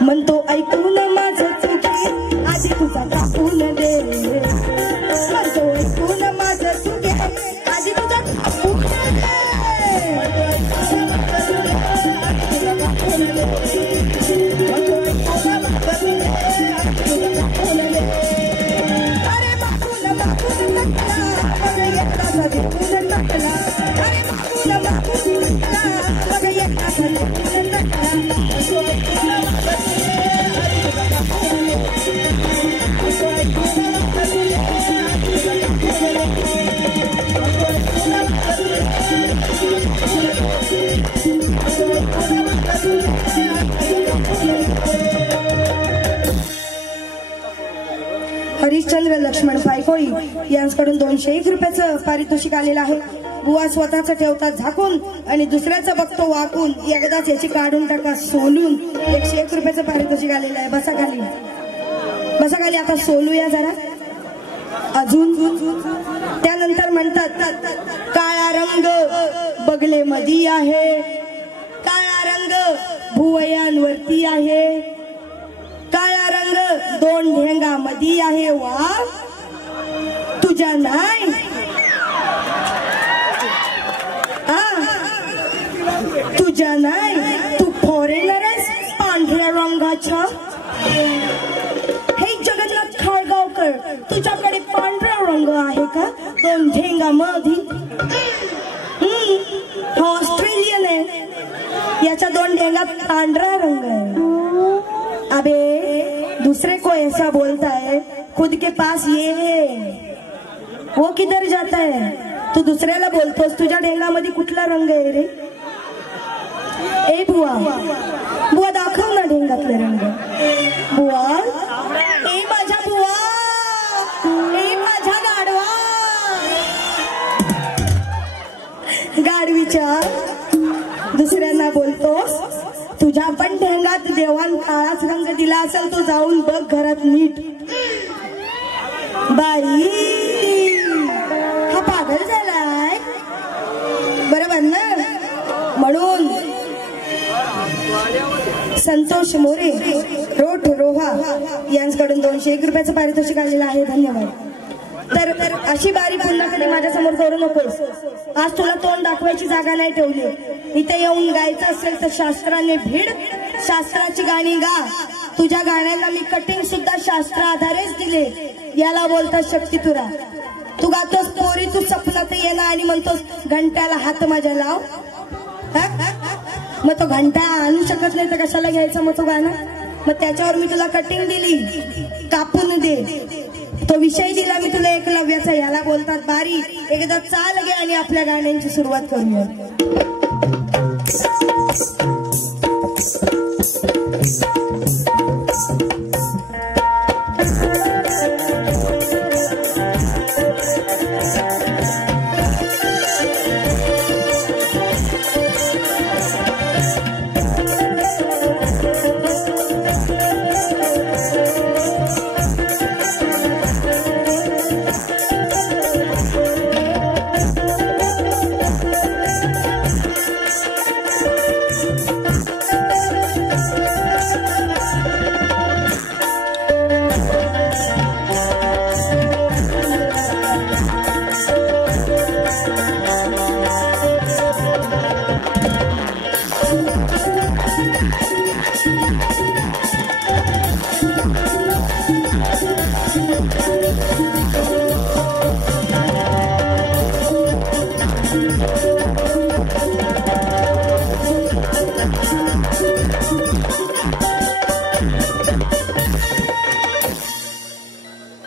म्हणतो ऐकून माझं चुकी, आधी तुझा कापून दे. म्हणतो ऐकून माझं चुकी, आधी तुझा कापून दे. अरे बापूला बापून टाकला, मग एकदाचा देऊन टाकला. अरे बापूला बापून टाकला, मग एकदाचा देऊन टाकला. हरिश्चंद्र लक्ष्मण पायकोळी यांच्याकडून 201 रुपयाचं पारितोषिक आलेलं आहे. बुवा स्वतःच ठेवतात झाकून आणि दुसऱ्याचं बघतो वाकून. एकदाच याची काढून टाका सोलून. 101 रुपयाचं पारितोषिक आलेलं आहे. बसा खाली, बसा खाली. आता सोलूया जरा अजून. त्यानंतर म्हणतात काळा रंग बगले मधी आहे, काळा रंग भुवयांवरती आहे, काळा रंग 2 ढेंगा मधी आहे. वा तुझ्या नाही तुझ्या नाही. तू फॉरेनर आहेस पांढऱ्या रंगाच्या. हे जगन्नाथ खाळगावकर, तुझ्याकडे पांढरा रंग आहे का 2 ढेंगा मधी? ऑस्ट्रेलियन आहे, याच्या 2 ढेंगात पांढरा रंग आहे. अबे दूसरे को ऐसा बोलता है, खुद के पास ये है, वो किधर जाता है? तू दुसऱ्याला बोलतोस तुझ्या ढेंगामध्ये कुठला रंग आहे रे? ए बुवा, बुवा दाखव ना ढेंगातले रंग. बुवा, ए माझ्या बुवा, ए माझ्या गाढवा. दुसऱ्यांना बोलतोस. तुझ्या पण ढेंगात देवान काळाच रंग दिला असेल, तो जाऊन बघ घरात नीट. बाई हा पागल झालाय बरोबर ना. म्हणून संतोष मोरे रोठ रोहा यांच्याकडून 201 रुपयाचं पारितोषिक आलेलं आहे. धन्यवाद. तर अशी बारी पुन्हा कधी माझ्या समोर करू नकोस. आज तुला तोंड दाखवायची जागा नाही ठेवली. इथे येऊन गायचं असेल तर शास्त्राने भिड, शास्त्राची गाणी गा. तुझ्या गाण्यांना मी कटिंग सुद्धा शास्त्र आधारेच दिले. याला बोलतात शक्ती तुरा. तू गातोस पोरी तू सपनात येणं आणि म्हणतोस घंट्याला हात माझ्या लाव. मग तो घंटा आणू शकत नाही तर कशाला घ्यायचा मग तो गाणं. मग त्याच्यावर मी तुला कटिंग दिली, कापून दे. तो विषय दिला मी तुला एकलव्याचा. याला बोलतात बारी. एकदा चाल घे आणि आपल्या गाण्यांची सुरुवात करूया.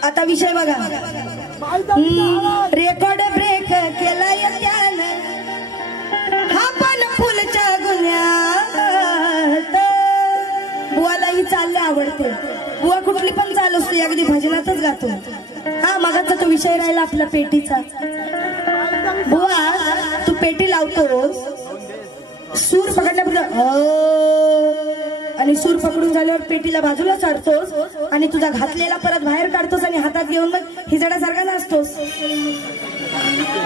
आता विषय बघा. रेकॉर्ड ब्रेक केलाय त्यानं हा पण फुलच्या गुन्ह्यात. बुवालाही चालले आवडते. बुवा कुठली पण चालू असते, अगदी भजनातच गातो. हा मगाचा तो विषय राहिला आपला पेटीचा. बुवा तू पेटी लावतोस, सूर पकडल्यापुढं आणि सूर पकडून झाल्यावर पेटीला बाजूला चढतोस आणि तुझा घातलेला परत बाहेर काढतोस आणि हातात घेऊन मग हिजड्यासारखा नाचतोस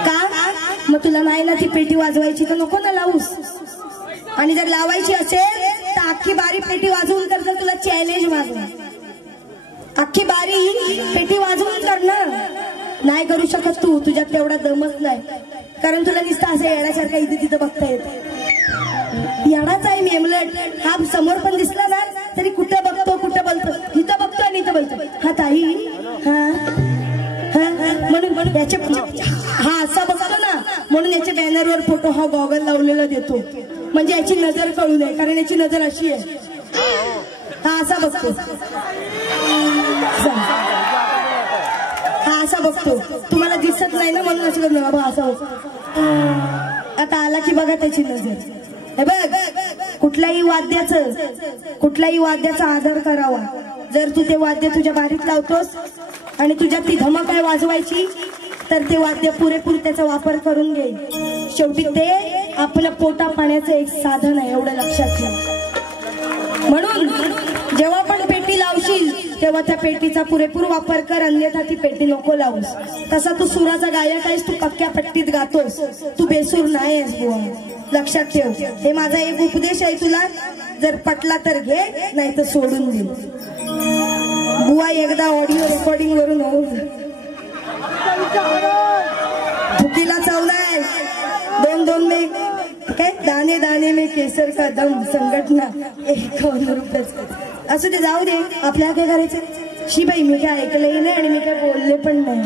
का. मग तुला नाही ना ती पेटी वाजवायची तर नको ना लावूस. आणि जर लावायची असेल तर अख्खी बारी पेटी वाजवून कर. जर तुला चॅलेंज मागणार अख्खी बारी पेटी वाजवून कर ना. नाही करू शकत तू, तुझ्यात तेवढा दमच नाही. कारण तुला नुसतं असं येण्यासारखं इथे तिथं बघता येत. येणाच आहे मी एमलेट. हा समोर पण दिसला ना तरी कुठं बघतो कुठं बोलतो, इथं बघतो आणि इथं बोलतो. हा ताई म्हणून याचे हा असा बघतो ना म्हणून याच्या बॅनरवर फोटो हा गॉगल लावलेला देतो म्हणजे याची नजर कळू नये. कारण याची नजर अशी आहे. हा असा बघतो, हा असा बघतो. तुम्हाला दिसत नाही ना म्हणून असं करतो बाबा असा बघतो. आता आला की बघा त्याची नजर. हे बघ कुठल्याही वाद्याचा आदर करावा. जर तू ते वाद्य तुझ्या बारीत लावतोस आणि तुझ्यात ती धमक आहे वाजवायची तर ते वाद्य पुरेपूर त्याचा वापर करून घे. शेवटी ते आपलं पोटा पाण्याचं एक साधन आहे, एवढं लक्षात ठेव. म्हणून जेव्हा पण पेटी लावशील तेव्हा त्या पेटीचा पुरेपूर वापर कर, अन्यथा ती पेटी नको लावूस. तसा तू सुराचा गायक आहेस, तू पक्क्या पट्टीत गातोस, तू बेसूर नाही आहेस बुवा. लक्षात ठेव. हे माझा एक उपदेश आहे तुला. जर पटला तर घे, नाही तर सोडून दे. बुवा एकदा ऑडिओ रेकॉर्डिंग वरून होऊ चुकीला चावलाय. 2-2 में काय दाने दाने में केसर का दम संघटना 51 रुपये. असं ते जाऊ दे. आपल्याला काय करायचं. शिबाई मी काय ऐकलंही नाही आणि मी काय बोलले पण नाही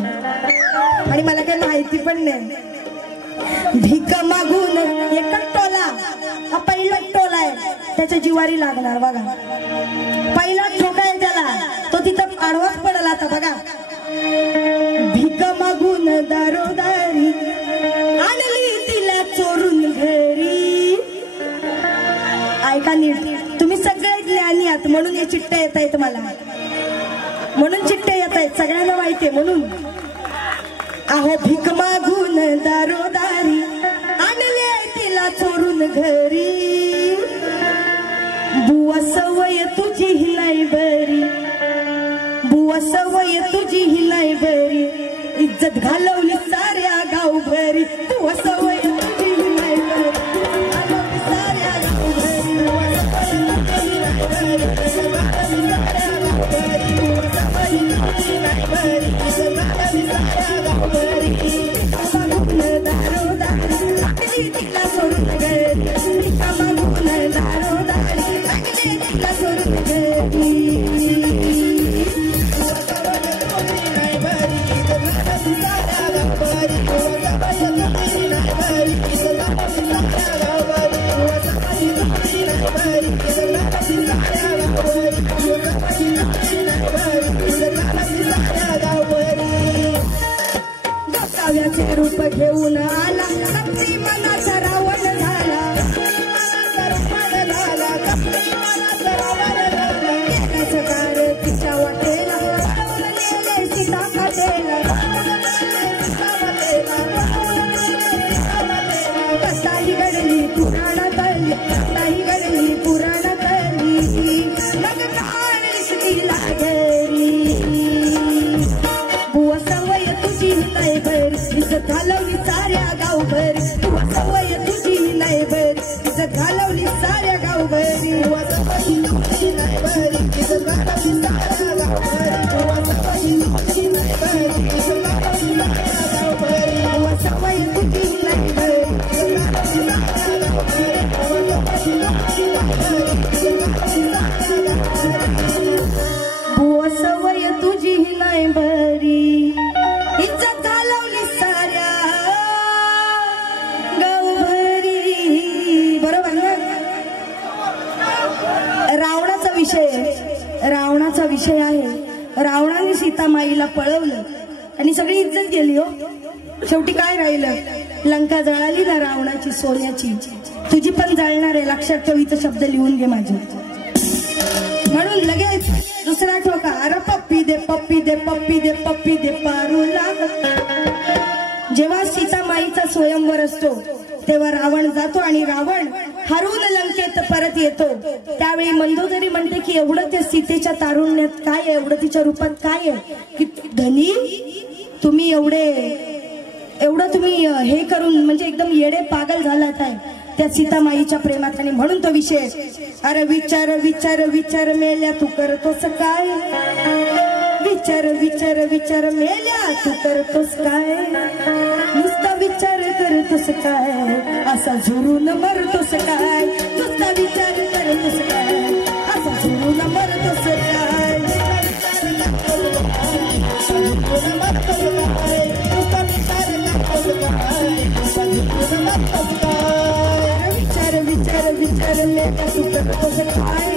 आणि मला काही माहिती पण नाही. भीक मागून एकच टोला, हा पहिला टोला आहे, त्याच्या जिवारी लागणार बघा. पहिला ठोका आहे त्याला, तो तिथं आडवाच पडला. आता बघा. भीक मागून दारोदारी आणली तिला चोरून घरी. ऐका नीट, तुम्ही सगळे ज्ञानी आहात म्हणून हे चिठ्ठ्या येत आहेत मला, म्हणून चिठ्ठ्या येत आहेत सगळ्यांना माहितीये म्हणून. अहो भीक मागून दारोदारी आणले तिला चोरून मागून घरी बुवा सवय तुझी ही नाही बरी बुवा सवय तुझी ही नाही बरी इज्जत घालवली साऱ्या गावभरी बुवा सवय तुझी ही नाही बरी घालवली साऱ्या गावभरी तिला सोडून गेली मागून दारोदारी लागले तिला सोडून गेली गोसाव्याचे रूप घेऊन आला कपटी मनाचा रावण झाला सकार तिच्या वाटेला सीता काटेला कसाही घडली पुराणातली कसाही घडली पुराणातली मग तिला घरी बुवा सवय तुझी नाही बर इज्जत घालवली साऱ्या गावभर बुवा सवय तुझी नाही बर इज्जत घालवली साऱ्या गावभरी बुवा सवय तुझी नाही बर इज्जत घालवली साऱ्या गावभरी बुवा सवय तुझी नाही बर इज्जत घालवली साऱ्या गावभरी बुवा सवय तुझी नाही बर इज्जत घालवली साऱ्या गावभरी बुवा सवय तुझी नाही बरी इज्जत घालवली साऱ्या गावभरी बरोबर ना रावणाचा विषय आहे रावणाने सीतामाईला पळवलं आणि सगळी इज्जत गेली हो शेवटी काय राहिलं लंका जळाली ना रावणाची सोन्याची तुझी पण जळणार आहे लक्षात ठेवीचा शब्द लिहून घे माझे म्हणून लगेच दुसरा ठोका अरे पप्पी दे पप्पी दे पप्पी दे पप्पी दे पारू लाग जेव्हा सीतामाईचा स्वयंवर असतो तेव्हा रावण जातो आणि रावण हरून लंकेत परत येतो त्यावेळी मंदोदरी म्हणते की एवढं त्या सीतेच्या तारुण्यात काय आहे एवढं तिच्या रूपात काय आहे की धनी तुम्ही एवढं तुम्ही हे करून म्हणजे एकदम येडे पागल झालात आहे त्या सीतामाईच्या प्रेमात आणि म्हणून तो विषय अरे विचार विचार विचार मेल्या तू करतोस काय विचार विचार विचार मेल्या तू करतोस काय नुसता विचार करतोस काय असा झुरून मरतोस काय नुसता विचार करतोस काय असा झुरून मरतोस काय विचार विचार विचार मेल्या तू करतोस काय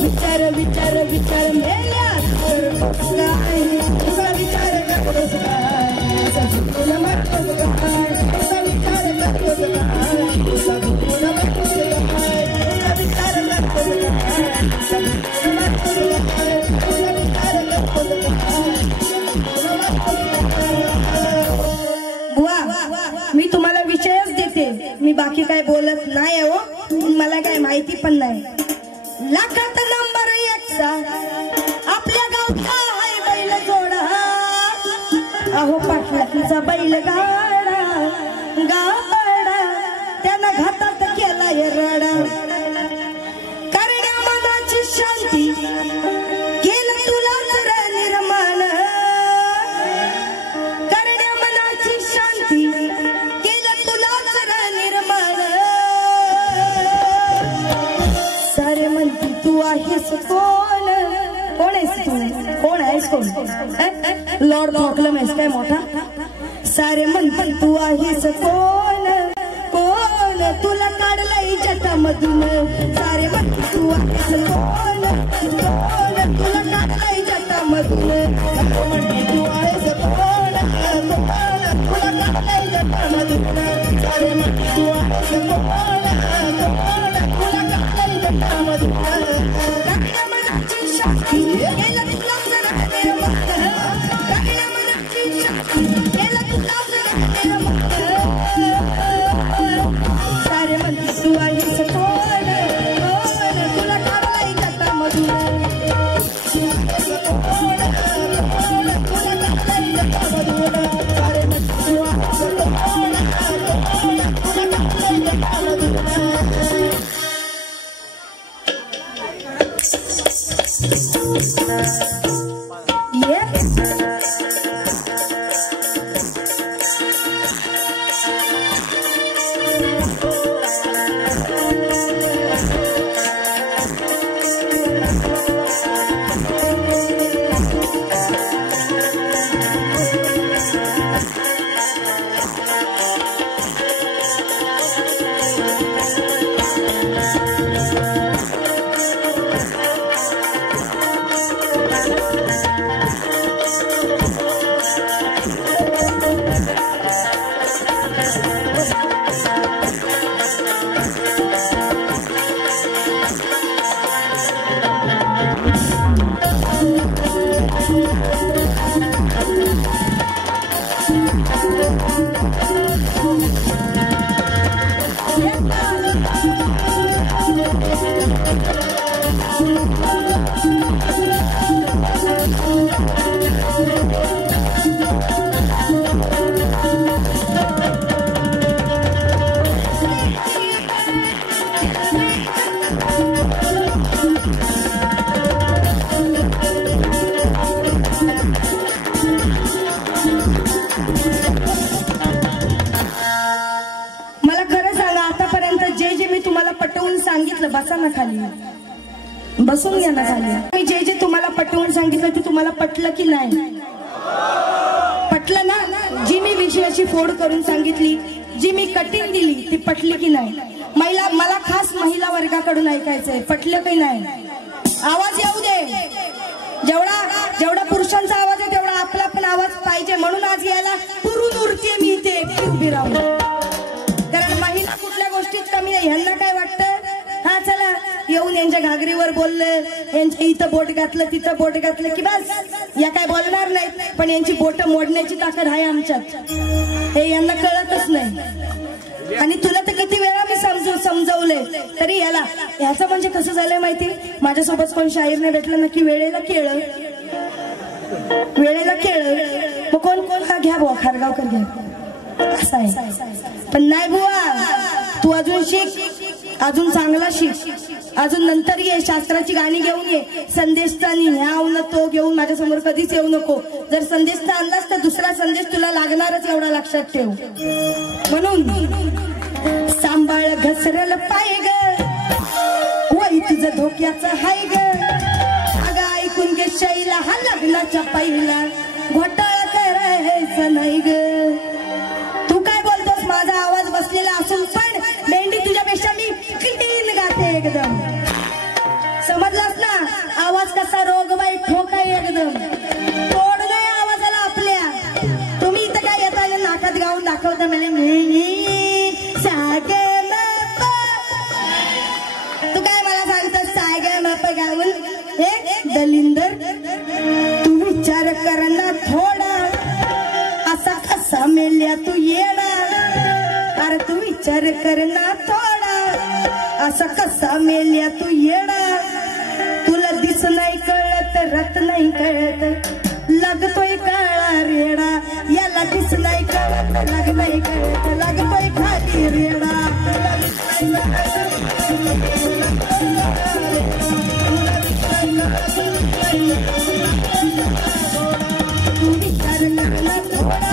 विचार विचार विचार मेल्या तू काय तुझा विचार करतोस काय असा झुरून मरतोस काय तुझा विचार करतोस काय तुझा झुरून मरतोस काय तुझा विचार करतोस काय तुझा विचार करतोस बुवा मी तुम्हाला विषयच देते मी बाकी काय बोलत नाही हो मला काय माहिती पण नाही लाखात नंबर 1 आपल्या गावचा आहे बैल जोडा अहो पाटला तुझा बैल गाडा गाडा त्यानं घातात केलाय रडा करण्या मनाची शांती केलं तुला जर निर्माण करण्या मनाची शांती केलं तुला जर निर्माण सारे म्हणती तू आहेस कोण आहेस तू कोण आहेस कोण लॉर्ड प्रॉब्लेम आहेस काय मोठा सारे म्हणती तू आहेस कोण कोण तुला काढलंय जटामधून सारे म्हणती तू आहेस कोण कोण तुला काढलंय जटामधून म्हणती तू आहेस कोण कोण तुला काढलंय जटामधून सारे म्हणती तू आहेस कोण कोण तुला काढलंय जटामधून सारे सांगितलं बसा ना खाली, बसून घ्या ना खाली. मी जे जे तुम्हाला पटवून सांगितलं ते तुम्हाला पटलं की नाही? पटलं ना? जी मी विषयाची फोड करून सांगितली, जी मी कटिंग दिली ती पटली की नाही? मला खास महिला वर्गाकडून ऐकायचंय, पटलं की नाही? आवाज येऊ दे. जेवढा पुरुषांचा आवाज आहे तेवढा आपला पण आवाज पाहिजे. म्हणून आज याला पुरून उरते मी इथे उभी राहून, कारण महिला कुठल्या गोष्टीत कमी नाही. ह्यांना काय वाटतं, हा चला येऊन यांच्या घागरीवर बोललं, यांच्या इथं बोट घातलं तिथं बोट घातलं की बस, या काय बोलणार नाहीत. पण यांची बोट मोडण्याची ताकद आहे आमच्यात, हे यांना कळतच नाही. आणि तुला तर किती वेळा मी समजवले तरी ह्याचं म्हणजे कसं झालंय माहिती? माझ्यासोबत कोण शाहीर नाही भेटलं ना की वेळेला केळ, मग कोण हा घ्या बुवा खारगावकर घ्या, असं आहे. पण नाही बुवा, तू अजून शिक, अजून चांगला शिक, अजून नंतर ये, शास्त्राची गाणी घेऊन ये. संदेशचा ह्या न तो घेऊन माझ्यासमोर कधीच येऊ नको. जर संदेशचा आणलास तर दुसरा संदेश तुला लागणारच, एवढा लक्षात ठेव. म्हणून सांभाळ घसरल पाय ग, वय तुझं धोक्याचं हाय ग. अगं ऐकून घे शैला, हा लग्नाच्या पहिला घोटाळा करायचा नाही ग. तू काय बोलतोस? माझा आवाज बसलेला असून पण मेंढी तुझ्यापेक्षा मी क्लीन गाते एकदम, समजलास ना? आवाज कसा रोगवाई ठोकाय एकदम, तोड नाही आवाजाला आपल्या. तुम्ही इथं काय येता नाकात गाऊन दाखवता मला तू काय मला सांगतोस सागे माप गाऊन? हे दलिंदर, तू विचार कर ना थोडा, असा कसा मेल्या तू येडा. अरे तू विचार कर ना थोडा, असा कसा मेल्या तू येडा. तुला दिस नाही कळत, रत नाही कळत, लागतोय काळा रेडा. याला दिस नाही कळत, लाग नाही कळत, लागतोय खाली रेडा. तू विचार करला थोडा,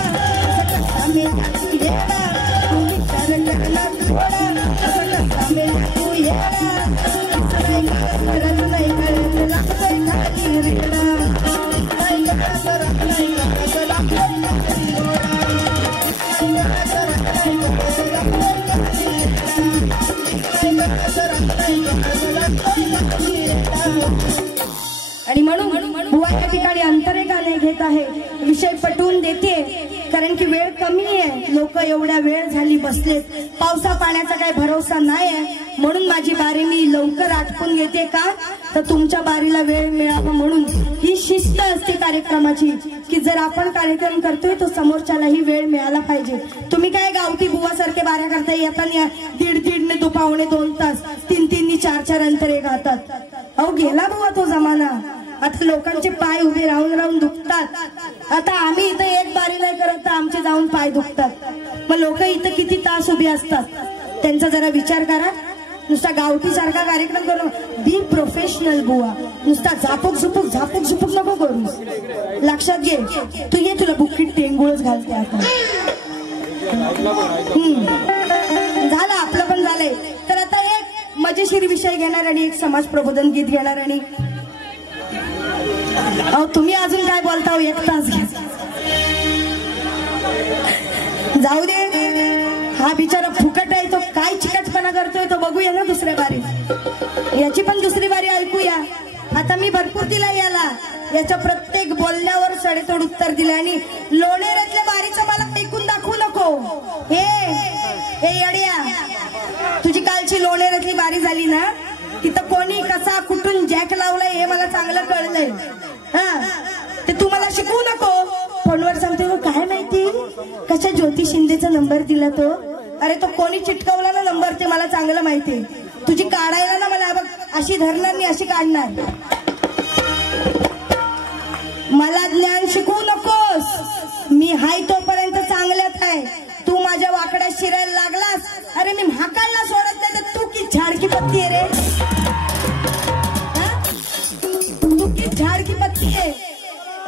कसा मेला तू येडा. तू विचार करला थोडा, कसा मेला तू येडा. रत नाही कळत, लागतोय खाली रेडा. आणि म्हणून बुवा या ठिकाणी अंतरेगा नाही घेत आहे, विषय पटवून देते, कारण की वेळ कमी आहे. लोक एवढ्या वेळ झाली बसलेत, पावसा पाण्याचा काही भरोसा नाही आहे. म्हणून माझी बारी मी लवकर आटपून घेते, का तर तुमच्या बारीला वेळ मिळावा. म्हणून ही शिस्त असते कार्यक्रमाची, की जर आपण कार्यक्रम करतोय तो समोरच्यालाही वेळ मिळाला पाहिजे. तुम्ही काय गावठी बुवासारखे बाऱ्या करता, येताना दीड ने पावणे 2 तास, 3 4 अंतरे घातात. अहो गेला बुवा तो जमाना. आता लोकांचे पाय उभे राहून दुखतात. आता आम्ही इथं एक बारी नाही करत तर आमचे जाऊन पाय दुखतात. मग लोक इथं किती तास उभे असतात, त्यांचा जरा विचार करा. नुसता गावठी सारखा कार्यक्रम करू, बी प्रोफेशनल बुवा. नुसता झापूक झुपूक नको करू. लक्षात घे, तू ये, तुला बुक्कीत टेंगुळच घालते आता. झालं आपलं पण झालंय. तर आता एक मजेशीर विषय घेणार आणि एक समाज प्रबोधन गीत घेणार. आणि अहो तुम्ही अजून काय बोलता, 1 तास घ्या, जाऊ दे. हा बिचारा फुकट आहे, तो काय चिकटपणा करतोय तो बघूया ना दुसऱ्या बारी. याची पण दुसरी बारी ऐकूया. आता मी भरपूर दिला याला, याच्या प्रत्येक बोलण्यावर सडेतोड उत्तर दिले. आणि लोणेरातल्या बारीचं मला ऐकून दाखवू नको. हे येड्या, तुझी कालची अशी लोणेऱ्यातली बारी झाली ना, तिथं कोणी कसा कुठून जॅक लावलाय हे मला चांगलं कळलंय. ते तू मला शिकवू नको. फोनवर सांगते तो काय माहिती कशा ज्योती शिंदेचा नंबर दिला तो. अरे तो कोणी चिटकवला ना नंबर ते मला चांगलं माहिती. तुझी काढायला ना मला बघ अशी धरणार मी अशी काढणार. मला ज्ञान शिकवू नकोस. मी हाय तोपर्यंत चांगल्यात आहे. तू माझ्या वाकड्या शिरायला लागलास. अरे मी म्हाकाळला सोडत नाही तर तू की झाडकी पत्ती आहे रे. तू की झाडकी पत्ती आहे.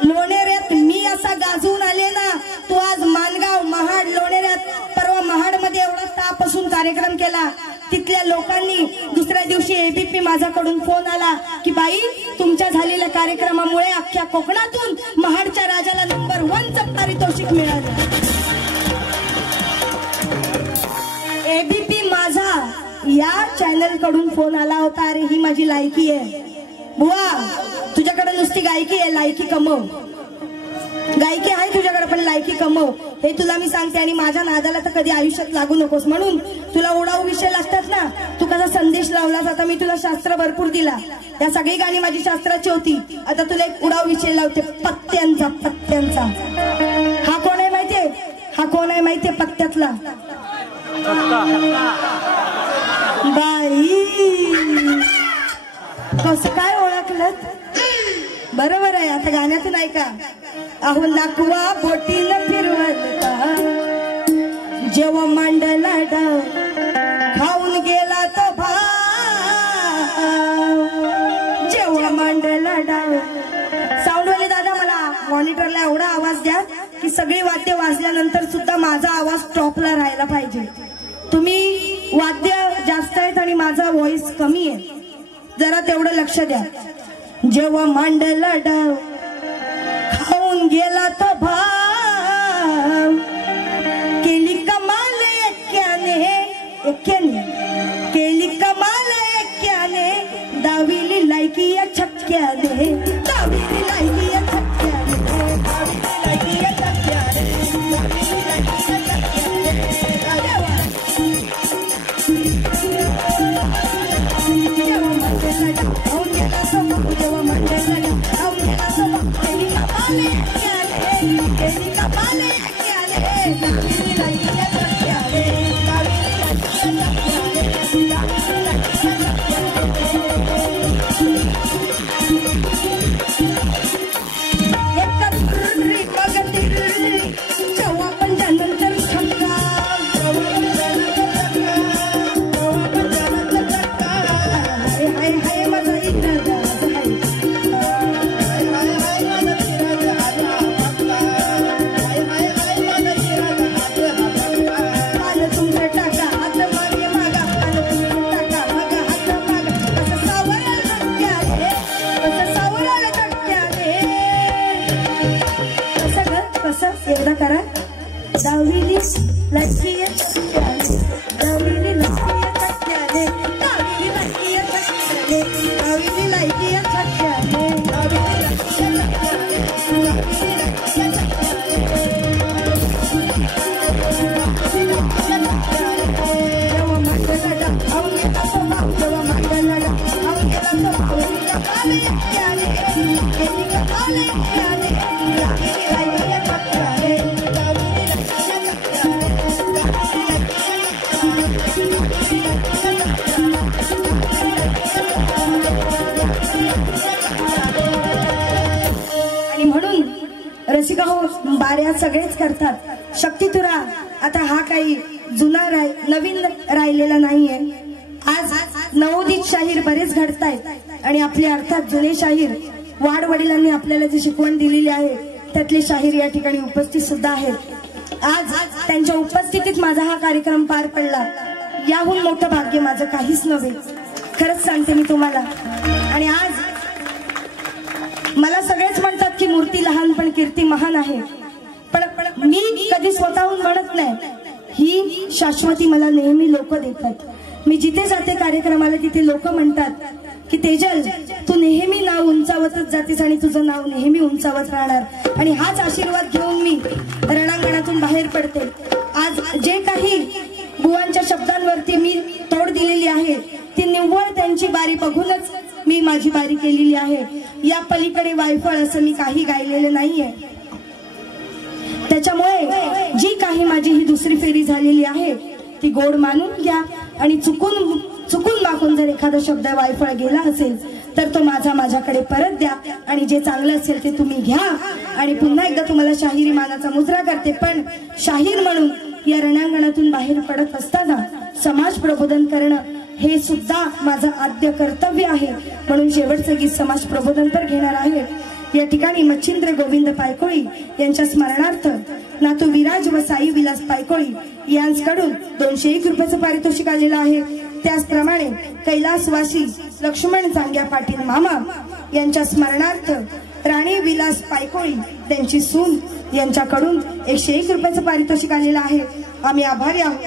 लोणेऱ्यात मी असा गाजून आले ना. तू आज मानगाव महाड लोणेऱ्यात परवा महाड मध्ये एवढा ताप असून कार्यक्रम केला. तिथल्या लोकांनी दुसऱ्या दिवशी एबीपी माझ्याकडून फोन आला की बाई तुमच्या झालेल्या कार्यक्रमामुळे अख्ख्या कोकणातून महाडच्या राजाला नंबर 1चं पारितोषिक मिळालं. एबीपी माझा या चॅनल कडून फोन आला होता. अरे ही माझी लायकी आहे बुवा. तुझ्याकडे नुसती गायकी आहे, लायकी कमव. गायकी आहे तुझ्याकडे पण लायकी कमव हे तुला मी सांगते. आणि माझ्या नादाला तर कधी आयुष्यात लागू नकोस. म्हणून तुला उडाऊ विषय लागतात ना. तू कसा संदेश लावलास. आता मी तुला शास्त्र भरपूर दिला. या सगळी गाणी माझी शास्त्राची होती. आता तुला एक उडाऊ विषय लावते पत्त्यांचा. पत्त्यांचा हा कोण आहे माहितीये. हा कोण आहे माहितीये पत्त्यातला. बाई कसं काय ओळखलं. बरोबर आहे. आता गाण्यातून ऐका. अहो नाकवा बोटीनं फिरवता जेव्हा मांडला डाव खाऊन गेला तो भाव. जेव्हा मांडला डाव. साऊंडवाले दादा मला मॉनिटरला एवढा आवाज द्या की सगळी वाद्य वाजल्यानंतर सुद्धा माझा आवाज टॉपला राहायला पाहिजे. तुम्ही वाद्य जास्त आहेत आणि माझा व्हॉइस कमी आहे. जरा तेवढं लक्ष द्या. जेव्हा मांडला डाव खाऊन गेला तो भाव. केली कमाल एक्याने केली कमाल एक्याने. दाविली लायकी या छक्क्याने. दाविली लायकी या छक्क्याने. दाविली लायकी या छक्क्याने. दाविली लायकी या छक्क्याने. जेव्हा मांडला डाव खाऊन गेला तो भाव. जेव्हा मांडला डाव खाऊन गेला तो भाव. केली कमाल एक्याने. केली कमाल एक्याने. दाविली लायकी या छक्क्याने. दाविली लायकी या छक्क्याने. दाविली लायकी या जेव्हा पण त्यानंतर एकदा करा. दाविली लायकी या छक्क्याने. दाविली लायकी या छक्क्याने. दाविली लायकी या छक्क्याने. दाविली लायकी या छक्क्याने. दाविली लायकी या छक्क्याने. दाविली लायकी या छक्क्याने. जेव्हा मांडला डाव खाऊन गेला तो भाव. जेव्हा मांडला डाव खाऊन गेला तो भाव. केली कमाल एक्याने. केली कमाल एक्याने. दाविली लायकी या छक्क्याने. आणि म्हणून रसिका हो बाऱ्या सगळेच करतात. शक्तितुरा आता हा काही जुना नवीन राहिलेला नाहीये. आज नवोदित शाहीर बरेच घडतायत आणि आपले अर्थात जुने शाहीर वाडवडिलांनी आपल्याला जी शिकवण दिलेली आहे त्यातले शाहीर या ठिकाणी उपस्थित सुद्धा आहेत. आज त्यांच्या उपस्थितीत माझा हा कार्यक्रम पार पडला. याहून मोठं भाग्य माझं काहीच नव्हे. खरंच सांगते मी तुम्हाला. आणि आज मला सगळेच म्हणतात की मूर्ती लहान पण कीर्ती महान आहे. पण मी कधी स्वतःहून म्हणत नाही. ही शाश्वती मला नेहमी लोक देतात. मी जिथे जाते कार्यक्रमाला तिथे लोक म्हणतात की तेजल तू नेहमी नाव उंचावतच जातेस आणि तुझं नाव नेहमी उंचावत राहणार. आणि हाच आशीर्वाद घेऊन मी रणांगणातून बाहेर पडते. आज जे काही बुवांच्या शब्दांवरती मी तोड दिलेली आहे ती निव्वळ त्यांची बारी बघूनच मी माझी बारी केलेली आहे. या पलीकडे वायफळ असं मी काही गायलेलं नाहीये. त्याच्यामुळे जी काही माझी ही दुसरी फेरी झालेली आहे ती गोड मानून घ्या आणि चुकून मागून जर एखादा शब्द वायफळ गेला असेल तर तो माझ्याकडे परत द्या आणि जे चांगलं असेल ते तुम्ही घ्या. आणि पुन्हा एकदा तुम्हाला शाहिरी मानाचा मुजरा करते. पण शाहीर म्हणून या रणांगणातून बाहेर पडत असताना समाज प्रबोधन करणं हे सुद्धा माझं आद्य कर्तव्य आहे. म्हणून शेवटचं गीत समाज प्रबोधन पर घेणार आहे. या ठिकाणी मच्छिंद्र गोविंद पायकोळी यांच्या स्मरणार्थ नातू विराज व साई विलास पायकोळी यांच्याकडून 201 रुपयाचं पारितोषिक आलेलं आहे. त्याचप्रमाणे कैलासवासी लक्ष्मण चांग्या पाटील मामा यांच्या स्मरणार्थ राणी विलास पायकोळी त्यांची सून यांच्याकडून 101 रुपयाचं पारितोषिक आलेलं आहे. आम्ही आभारी आहोत.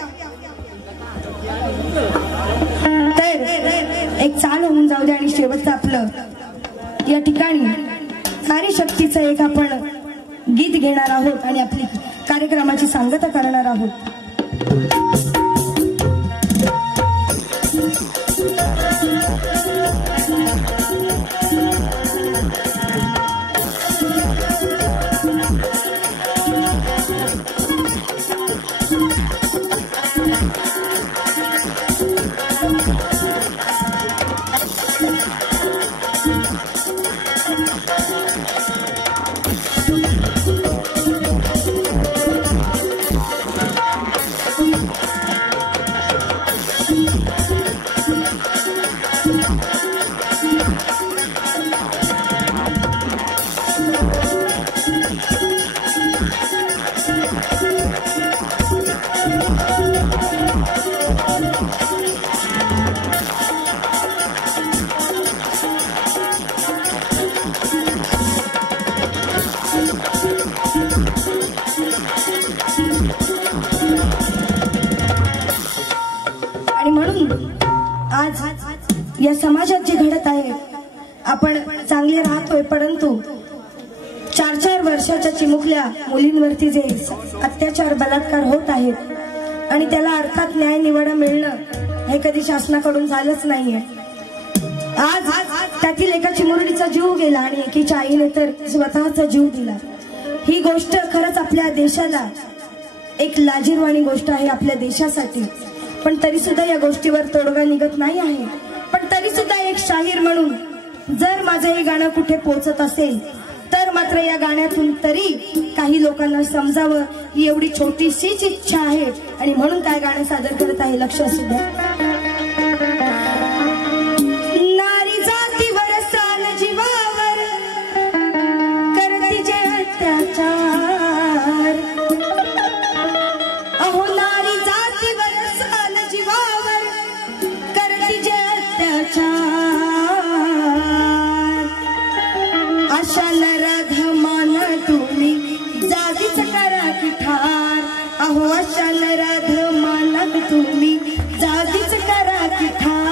तर एक चाल होऊन जाऊ दे आणि शेवटचं आपलं या ठिकाणी नारी शक्तीचं एक आपण गीत घेणार आहोत आणि आपली कार्यक्रमाची सांगता करणार आहोत. या समाजात जे घडत आहे आपण चांगले राहतोय परंतु 4-4 वर्षाच्या चिमुकल्या मुलींवरती जे अत्याचार बलात्कार होत आहेत आणि त्याला अर्थात न्याय निवाडा मिळणं हे कधी शासनाकडून झालंच नाहीये. आज त्यातील एका चिमुरडीचा जीव गेला आणि एकीच्या आईने तर स्वतःचा जीव दिला. ही गोष्ट खरंच आपल्या देशाला एक लाजिरवाणी गोष्ट आहे आपल्या देशासाठी. पण तरी सुद्धा या गोष्टीवर तोडगा निघत नाही आहे. पण तरी सुद्धा एक शाहीर म्हणून जर माझं हे गाणं कुठे पोहोचत असेल तर मात्र या गाण्यातून तरी काही लोकांना समजावं ही एवढी छोटीशीच इच्छा आहे. आणि म्हणून काय गाणं सादर करत आहे लक्ष असू द्या. नारी जातीवर सान जीवावर करती जे अत्याचार. अहो नारी जातीवर सान जीवावर करती जे अत्याचार. अशा नराधमान तुम्ही जागीच करा की ठार. अहो अशा नराधमान तुम्ही जागीच करा की ठार.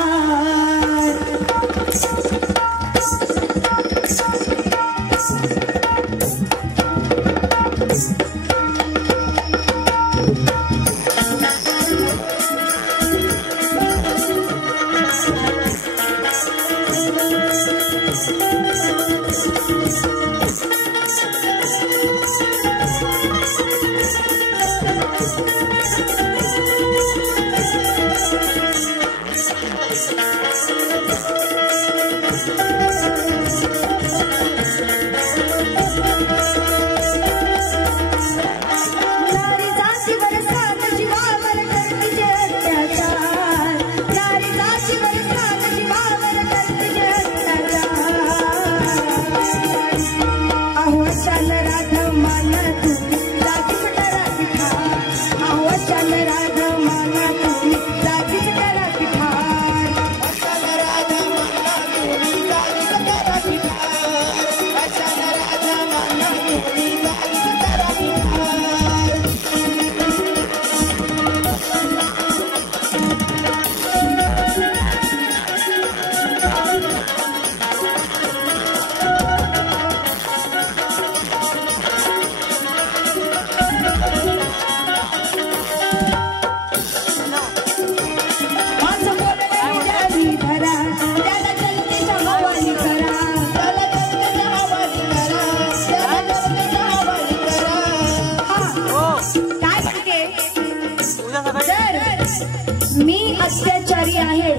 गुन्हेगारी आहे,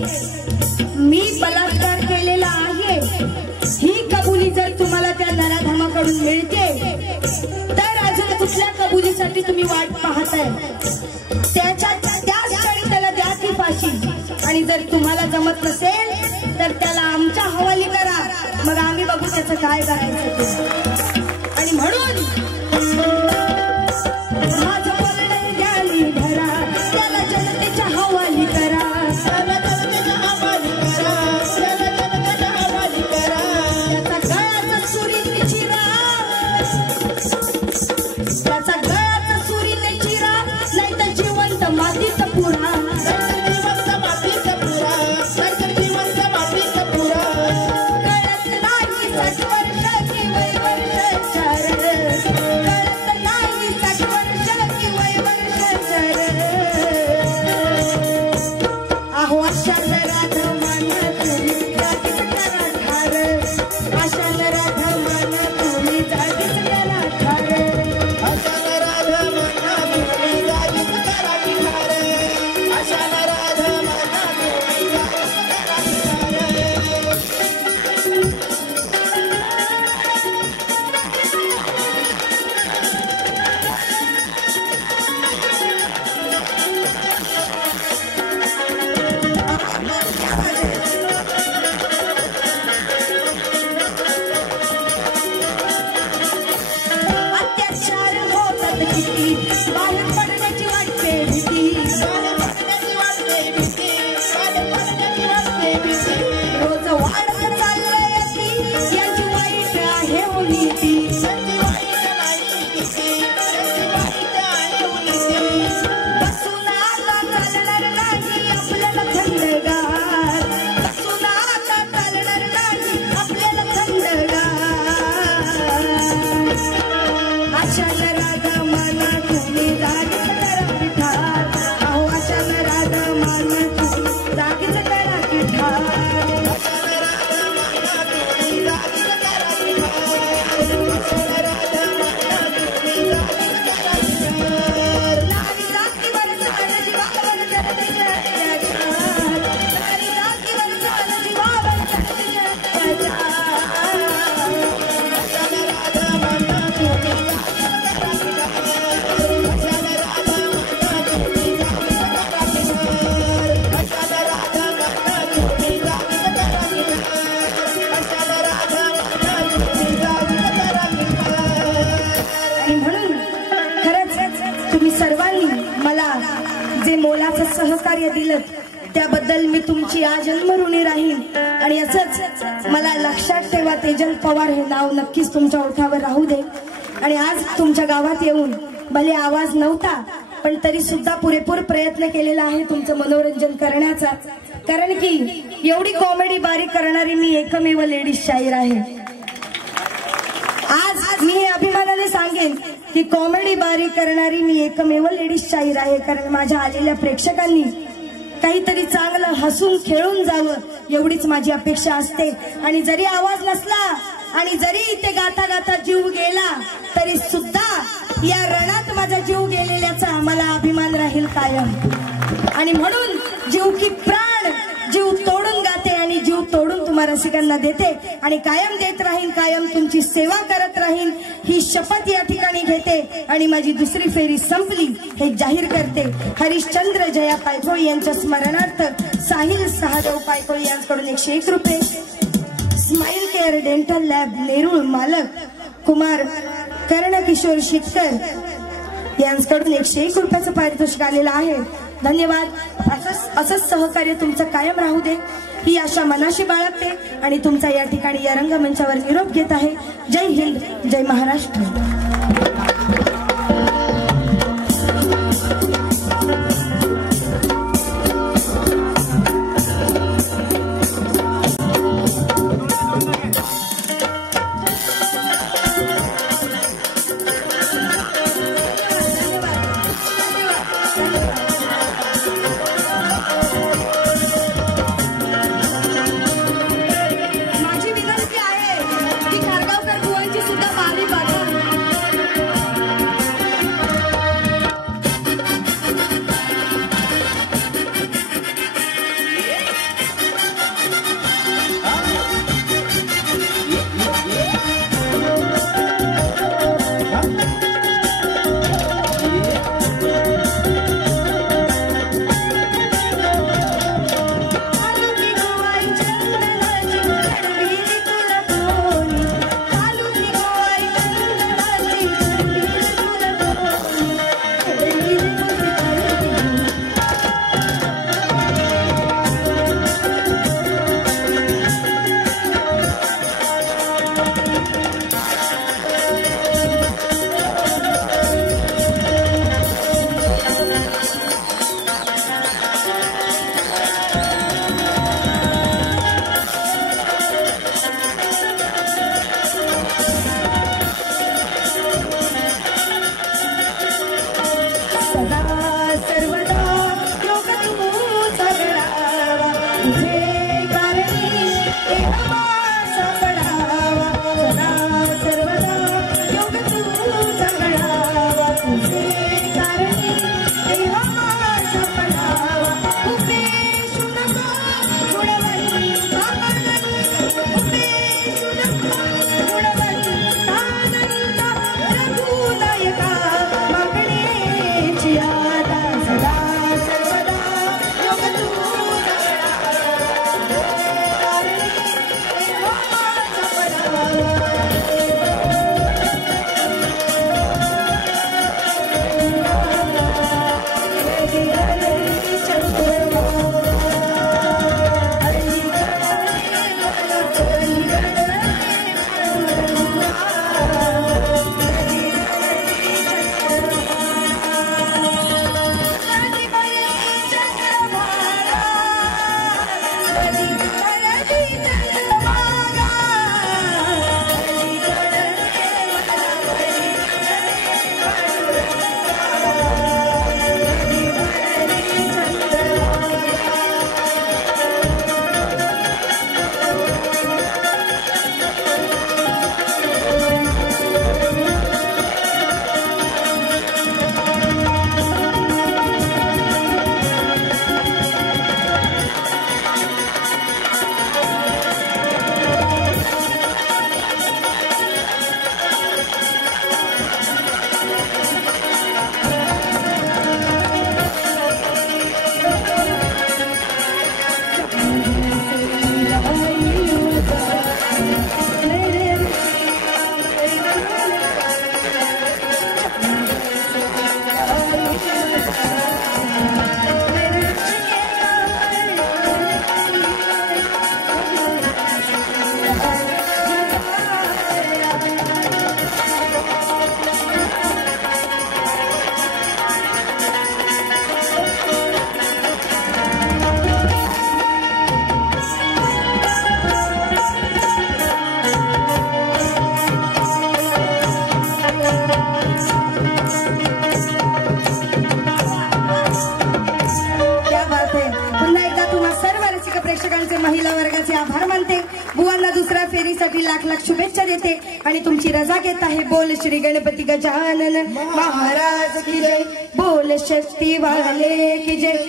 मी बलात्कार केलेला आहे, ही कबुली जर तुम्हाला त्या नराधमाकडून मिळते तर अजून कुठल्या कबुलीसाठी तुम्ही वाट पाहताय? त्याच क्षणी त्याला द्या ती फाशी. आणि जर तुम्हाला जमत नसेल तर त्याला आमच्या हवाली करा, मग आम्ही बघू त्याचं काय करायचं ते. आणि म्हणून माझं बोलणं द्याली भरा, त्याला जनतेच्या हवाली करा, त्याला जनतेच्या हवाली करा, त्याला जनतेच्या हवाली करा. त्याचा गळ्याचा सुरीने चिरा, त्याचा गळ्याचा सुरीने चिरा, नाही तर जिवंत मातीत पुरा, जिवंत मातीत पुरा, जिवंत मातीत पुरा. कळत नाही 60 वर्ष की वय वर्ष चार, कळत नाही 60 वर्ष की वय वर्ष चार. अहो अशा नराधमान तुम्ही जागीच करा ठार, अशा नराधमान तुम्ही जागीच करा ठार, अशा नराधमान तुम्ही जागीच करा ठार, अशा नराधमान तुम्ही जागीच करा ठार. अत्याचार होतात किती, बाहेर पडण्याची वाटते भीती, बाहेर पडण्याची वाटते भीती, बाहेर पडण्याची वाटते भीती. रोज वाढत चाललंय अति, याची वाईट आहे हो नीती, याची वाईट नाही किती, याची वाईट आहे हो नीती. बसून आता चालणार नाही आपल्याला थंडगार, बसून आता चालणार नाही आपल्याला थंडगार. अशा नराधमाना तुम्ही जागीच करा ठार, अहो अशा नराधमाना तुम्ही जागीच करा ठार, अशा नराधमाना तुम्ही जागीच करा ठार, अशा नराधमाना तुम्ही जागीच करा ठार. नारी जातीवर चाल जीवावर जनतेच्या अत्याचार, नारी जातीवर चाल जीवावर जनतेच्या अत्याचार. अशा नराधमाना तुम्ही सर्वांनी मला जे मोलाचं सहकार्य दिलं त्याबद्दल मी तुमची आजन्म ऋणी राहीन. आणि असंच मला लक्षात ठेवा, तेजल पवार हे नाव नक्कीच तुमच्या ओठावर राहू दे. आणि आज तुमच्या गावात येऊन भले आवाज नव्हता पण तरी सुद्धा पुरेपूर प्रयत्न केलेला आहे तुमचं मनोरंजन करण्याचा, कारण की एवढी कॉमेडी बारी करणारी मी एकमेव लेडीज शाहीर आहे. आज मी हे अभिमानाने सांगेन की कॉमेडी बारी करणारी मी एकमेव लेडीज शाहीर आहे, कारण माझ्या आलेल्या प्रेक्षकांनी काहीतरी चांगलं हसून खेळून जावं एवढीच माझी अपेक्षा असते. आणि जरी आवाज नसला आणि जरी इथे गाता गाता जीव गेला तरी सुद्धा या रणात माझा जीव गेलेल्याचा मला अभिमान राहील कायम. आणि म्हणून जीव की प्राण, जीव तोडून गाते आणि जीव तोडून तुम्हा रसिकांना देते आणि कायम देत राहीन, कायम तुमची सेवा करत राहीन ही शपथ या ठिकाणी घेते. आणि माझी दुसरी फेरी संपली हे जाहीर करते. हरिश्चंद्र जया पायकोळी यांच्या स्मरणार्थ साहिल सहादेव पायकोळी यांच्याकडून 101 रुपये, smile care dental lab Nerul मालक कुमार कर्णकिशोर शिटकर यांच्याकडून 101 रुपयाचं पारितोषिक आलेलं आहे. धन्यवाद. असंच सहकार्य तुमचं कायम राहू दे ही आशा मनाशी बाळगते आणि तुमचा या ठिकाणी या रंगमंचावर निरोप घेत आहे. जय हिंद, जय महाराष्ट्र. माझी विनंती आहे की खारगावकर बुवांची सुद्धा बारी बघा. महिला वर्गाचे आभार मानते. बुवांना दुसऱ्या फेरीसाठी लाख लाख शुभेच्छा देते आणि तुमची रजा घेत आहे. बोल श्री गणपती गजानन महाराज की जय. बोल शक्ती वाले की जय.